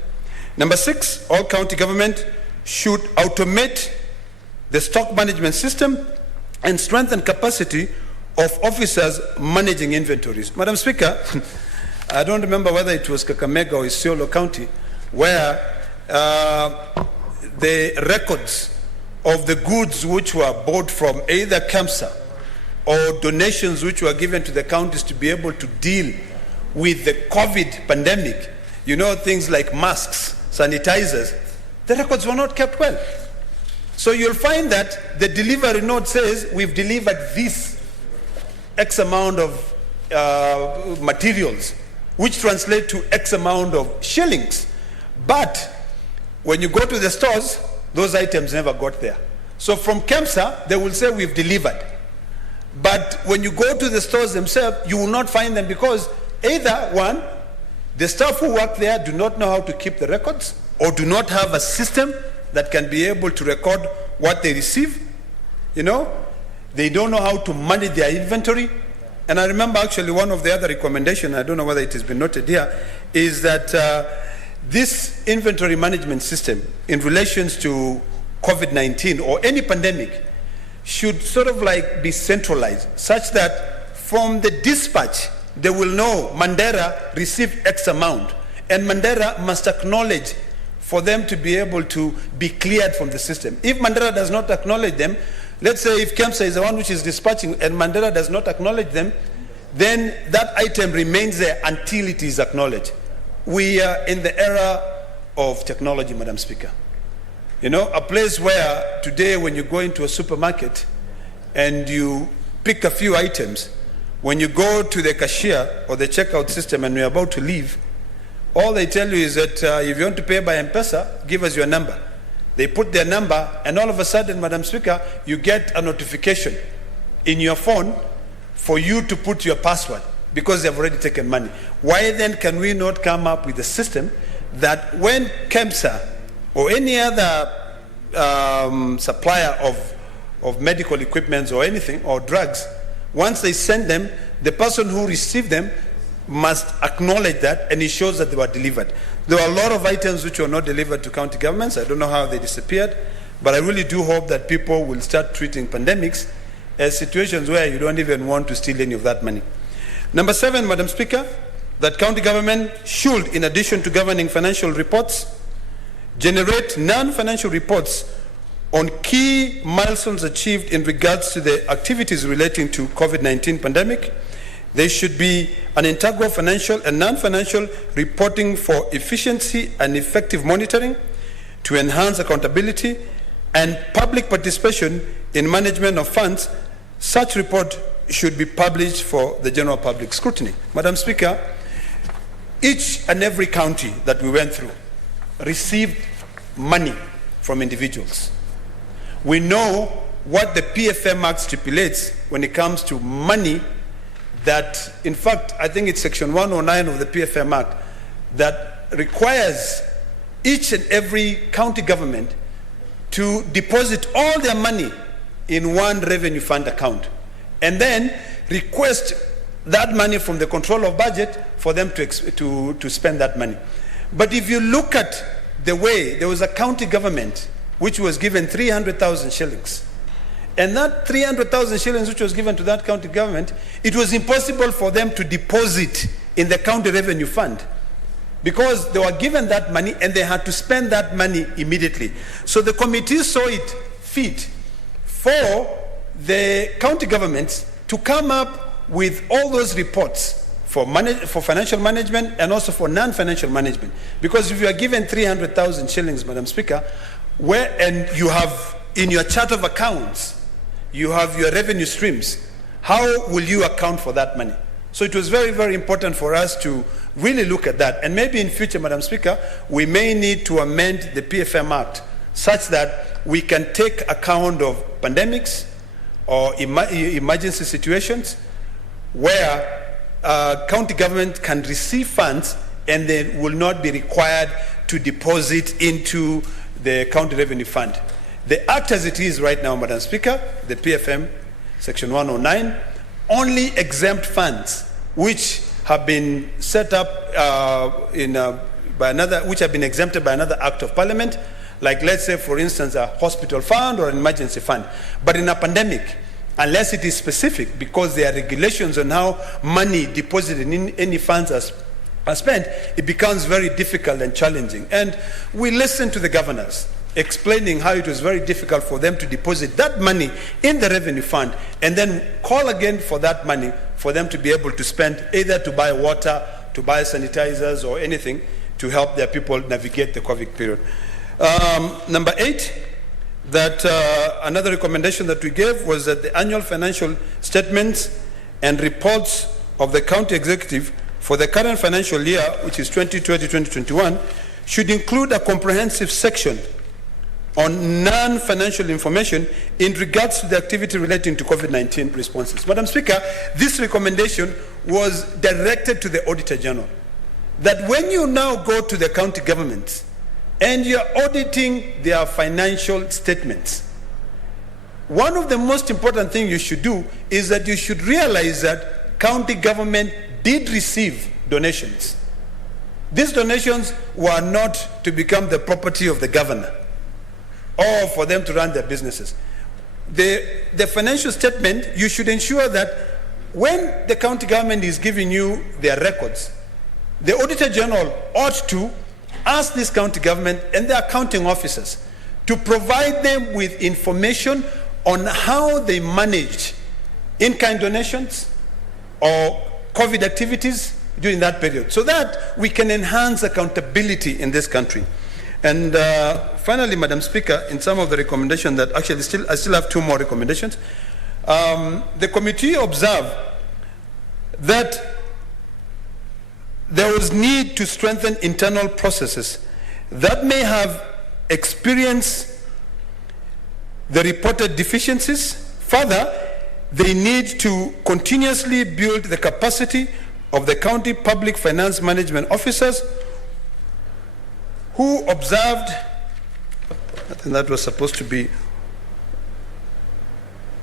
Number 6, all county government should automate the stock management system and strengthen capacity of officers managing inventories. Madam Speaker, I don't remember whether it was Kakamega or Isiolo County, where the records of the goods which were bought from either KEMSA or donations which were given to the counties to be able to deal with the COVID pandemic, things like masks, sanitizers, the records were not kept well. So you'll find that the delivery note says we've delivered this X amount of materials, which translate to X amount of shillings. But when you go to the stores, those items never got there. So from KEMSA, they will say we've delivered. But when you go to the stores themselves, you will not find them, because either, one, the staff who work there do not know how to keep the records, or do not have a system that can be able to record what they receive. They don't know how to manage their inventory. And I remember actually one of the other recommendations, I don't know whether it has been noted here, is that this inventory management system in relation to COVID-19 or any pandemic should sort of like be centralized, such that from the dispatch, they will know Mandera received X amount, and Mandera must acknowledge for them to be able to be cleared from the system. If Mandera does not acknowledge them, let's say if KEMSA is the one which is dispatching and Mandera does not acknowledge them, then that item remains there until it is acknowledged. We are in the era of technology, Madam Speaker. A place where today when you go into a supermarket and you pick a few items, when you go to the cashier or the checkout system and you're about to leave, all they tell you is that if you want to pay by M-Pesa, give us your number. They put their number, and all of a sudden, Madam Speaker, you get a notification in your phone for you to put your password because they've already taken money. Why then can we not come up with a system that when KEMSA or any other supplier of medical equipment or anything, or drugs, once they send them, the person who received them must acknowledge that, and it shows that they were delivered. There were a lot of items which were not delivered to county governments. I don't know how they disappeared, but I really do hope that people will start treating pandemics as situations where you don't even want to steal any of that money. Number 7, Madam Speaker, that county government should, in addition to governing financial reports, generate non-financial reports on key milestones achieved in regards to the activities relating to COVID-19 pandemic. There should be an integral financial and non-financial reporting for efficiency and effective monitoring to enhance accountability and public participation in management of funds. Such report should be published for the general public scrutiny. Madam Speaker, each and every county that we went through received money from individuals. We know what the PFM Act stipulates when it comes to money that, in fact, I think it's Section 109 of the PFM Act that requires each and every county government to deposit all their money in one revenue fund account and then request that money from the control of budget for them to spend that money. But if you look at the way, there was a county government which was given 300,000 shillings. And that 300,000 shillings which was given to that county government, it was impossible for them to deposit in the county revenue fund because they were given that money and they had to spend that money immediately. So the committee saw it fit for the county governments to come up with all those reports for financial management and also for non-financial management. Because if you are given 300,000 shillings, Madam Speaker, and you have in your chart of accounts, you have your revenue streams, how will you account for that money? So it was very, very important for us to really look at that. And maybe in future, Madam Speaker, we may need to amend the PFM Act such that we can take account of pandemics or emergency situations where county government can receive funds and they will not be required to deposit into the county revenue fund. The Act as it is right now, Madam Speaker, the PFM, Section 109, only exempt funds which have been set up which have been exempted by another Act of Parliament, like let's say, for instance, a hospital fund or an emergency fund. But in a pandemic, unless it is specific, because there are regulations on how money deposited in any funds are spent, it becomes very difficult and challenging. And we listened to the governors explaining how it was very difficult for them to deposit that money in the revenue fund and then call again for that money for them to be able to spend either to buy water, to buy sanitizers or anything to help their people navigate the COVID period. Number 8, that another recommendation that we gave was that the annual financial statements and reports of the county executive for the current financial year, which is 2020-2021, should include a comprehensive section on non-financial information in regards to the activity relating to COVID-19 responses. Madam Speaker, this recommendation was directed to the Auditor General, that when you now go to the county governments and you're auditing their financial statements, one of the most important things you should do is that you should realize that county government did receive donations. These donations were not to become the property of the governor or for them to run their businesses. The financial statement, you should ensure that when the county government is giving you their records, the Auditor General ought to ask this county government and their accounting officers to provide them with information on how they managed in-kind donations or COVID activities during that period, so that we can enhance accountability in this country. And finally, Madam Speaker, in some of the recommendations that actually I still have 2 more recommendations, the committee observed that there was need to strengthen internal processes that may have experienced the reported deficiencies. Further, they need to continuously build the capacity of the county public finance management officers who observed, I think that was supposed to be,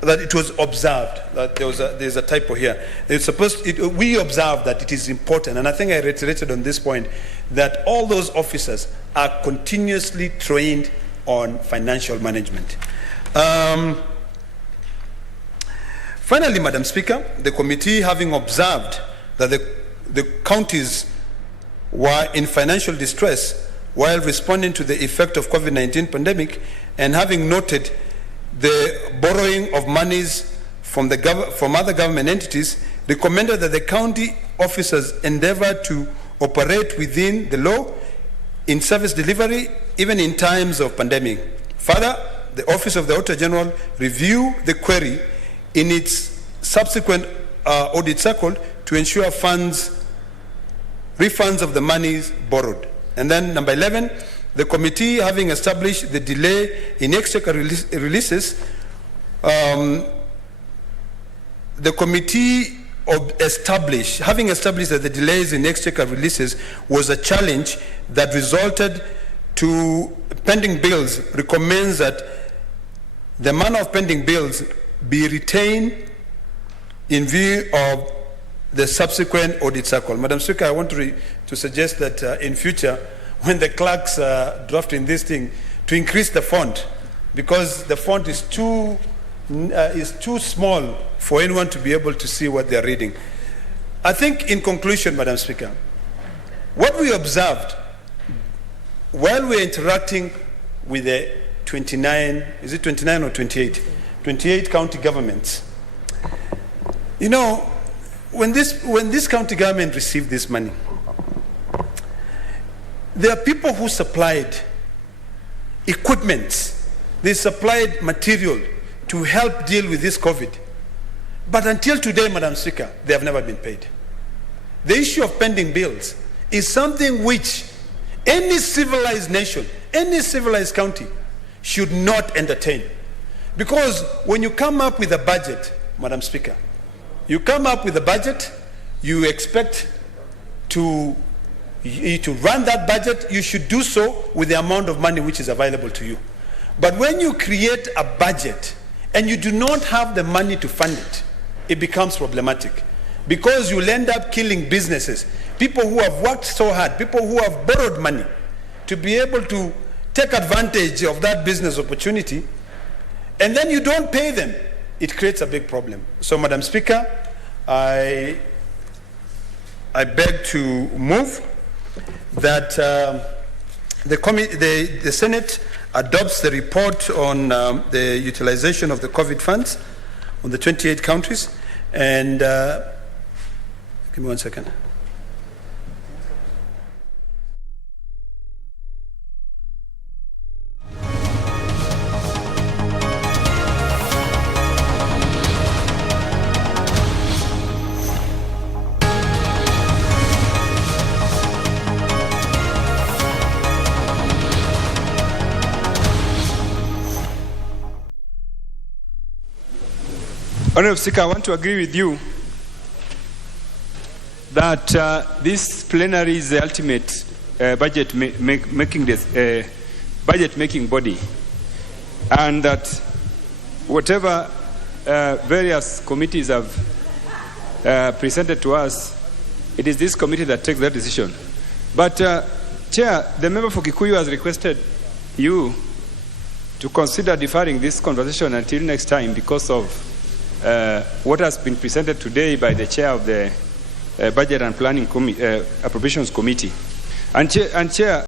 that it was observed, that there's a typo here. We observed that it is important, and I think I reiterated on this point, that all those officers are continuously trained on financial management. Finally, Madam Speaker, the committee, having observed that the counties were in financial distress while responding to the effect of COVID-19 pandemic, and having noted the borrowing of monies from other government entities, recommended that the county officers endeavor to operate within the law in service delivery, even in times of pandemic. Further, the Office of the Auditor General review the query in its subsequent audit cycle to ensure refunds of the monies borrowed. And then number 11, the committee, having established the delay in exchequer releases, the committee having established that the delays in exchequer releases was a challenge that resulted to pending bills, recommends that the manner of pending bills be retained in view of the subsequent audit cycle. Madam Speaker, I want to suggest that in future, when the clerks are drafting this thing, to increase the font, because the font is too small for anyone to be able to see what they're reading. I think, in conclusion, Madam Speaker, what we observed while we're interacting with the 29, is it 29 or 28? 28 county governments. You know, when this county government received this money, there are people who supplied equipment, they supplied material to help deal with this COVID. But until today, Madam Speaker, they have never been paid. The issue of pending bills is something which any civilized nation, any civilized county should not entertain. Because when you come up with a budget, Madam Speaker, you come up with a budget, you expect to run that budget, you should do so with the amount of money which is available to you. But when you create a budget and you do not have the money to fund it, it becomes problematic, because you'll end up killing businesses, people who have worked so hard, people who have borrowed money to be able to take advantage of that business opportunity, and then you don't pay them. It creates a big problem. So, Madam Speaker, I beg to move that the Senate adopts the report on the utilization of the COVID funds on the 28 countries. And give me 1 second. Honorable Speaker, I want to agree with you that this plenary is the ultimate budget making body, and that whatever various committees have presented to us, it is this committee that takes that decision. But Chair, the member for Kikuyu has requested you to consider deferring this conversation until next time because of what has been presented today by the chair of the Budget and Planning Appropriations Committee. And Chair,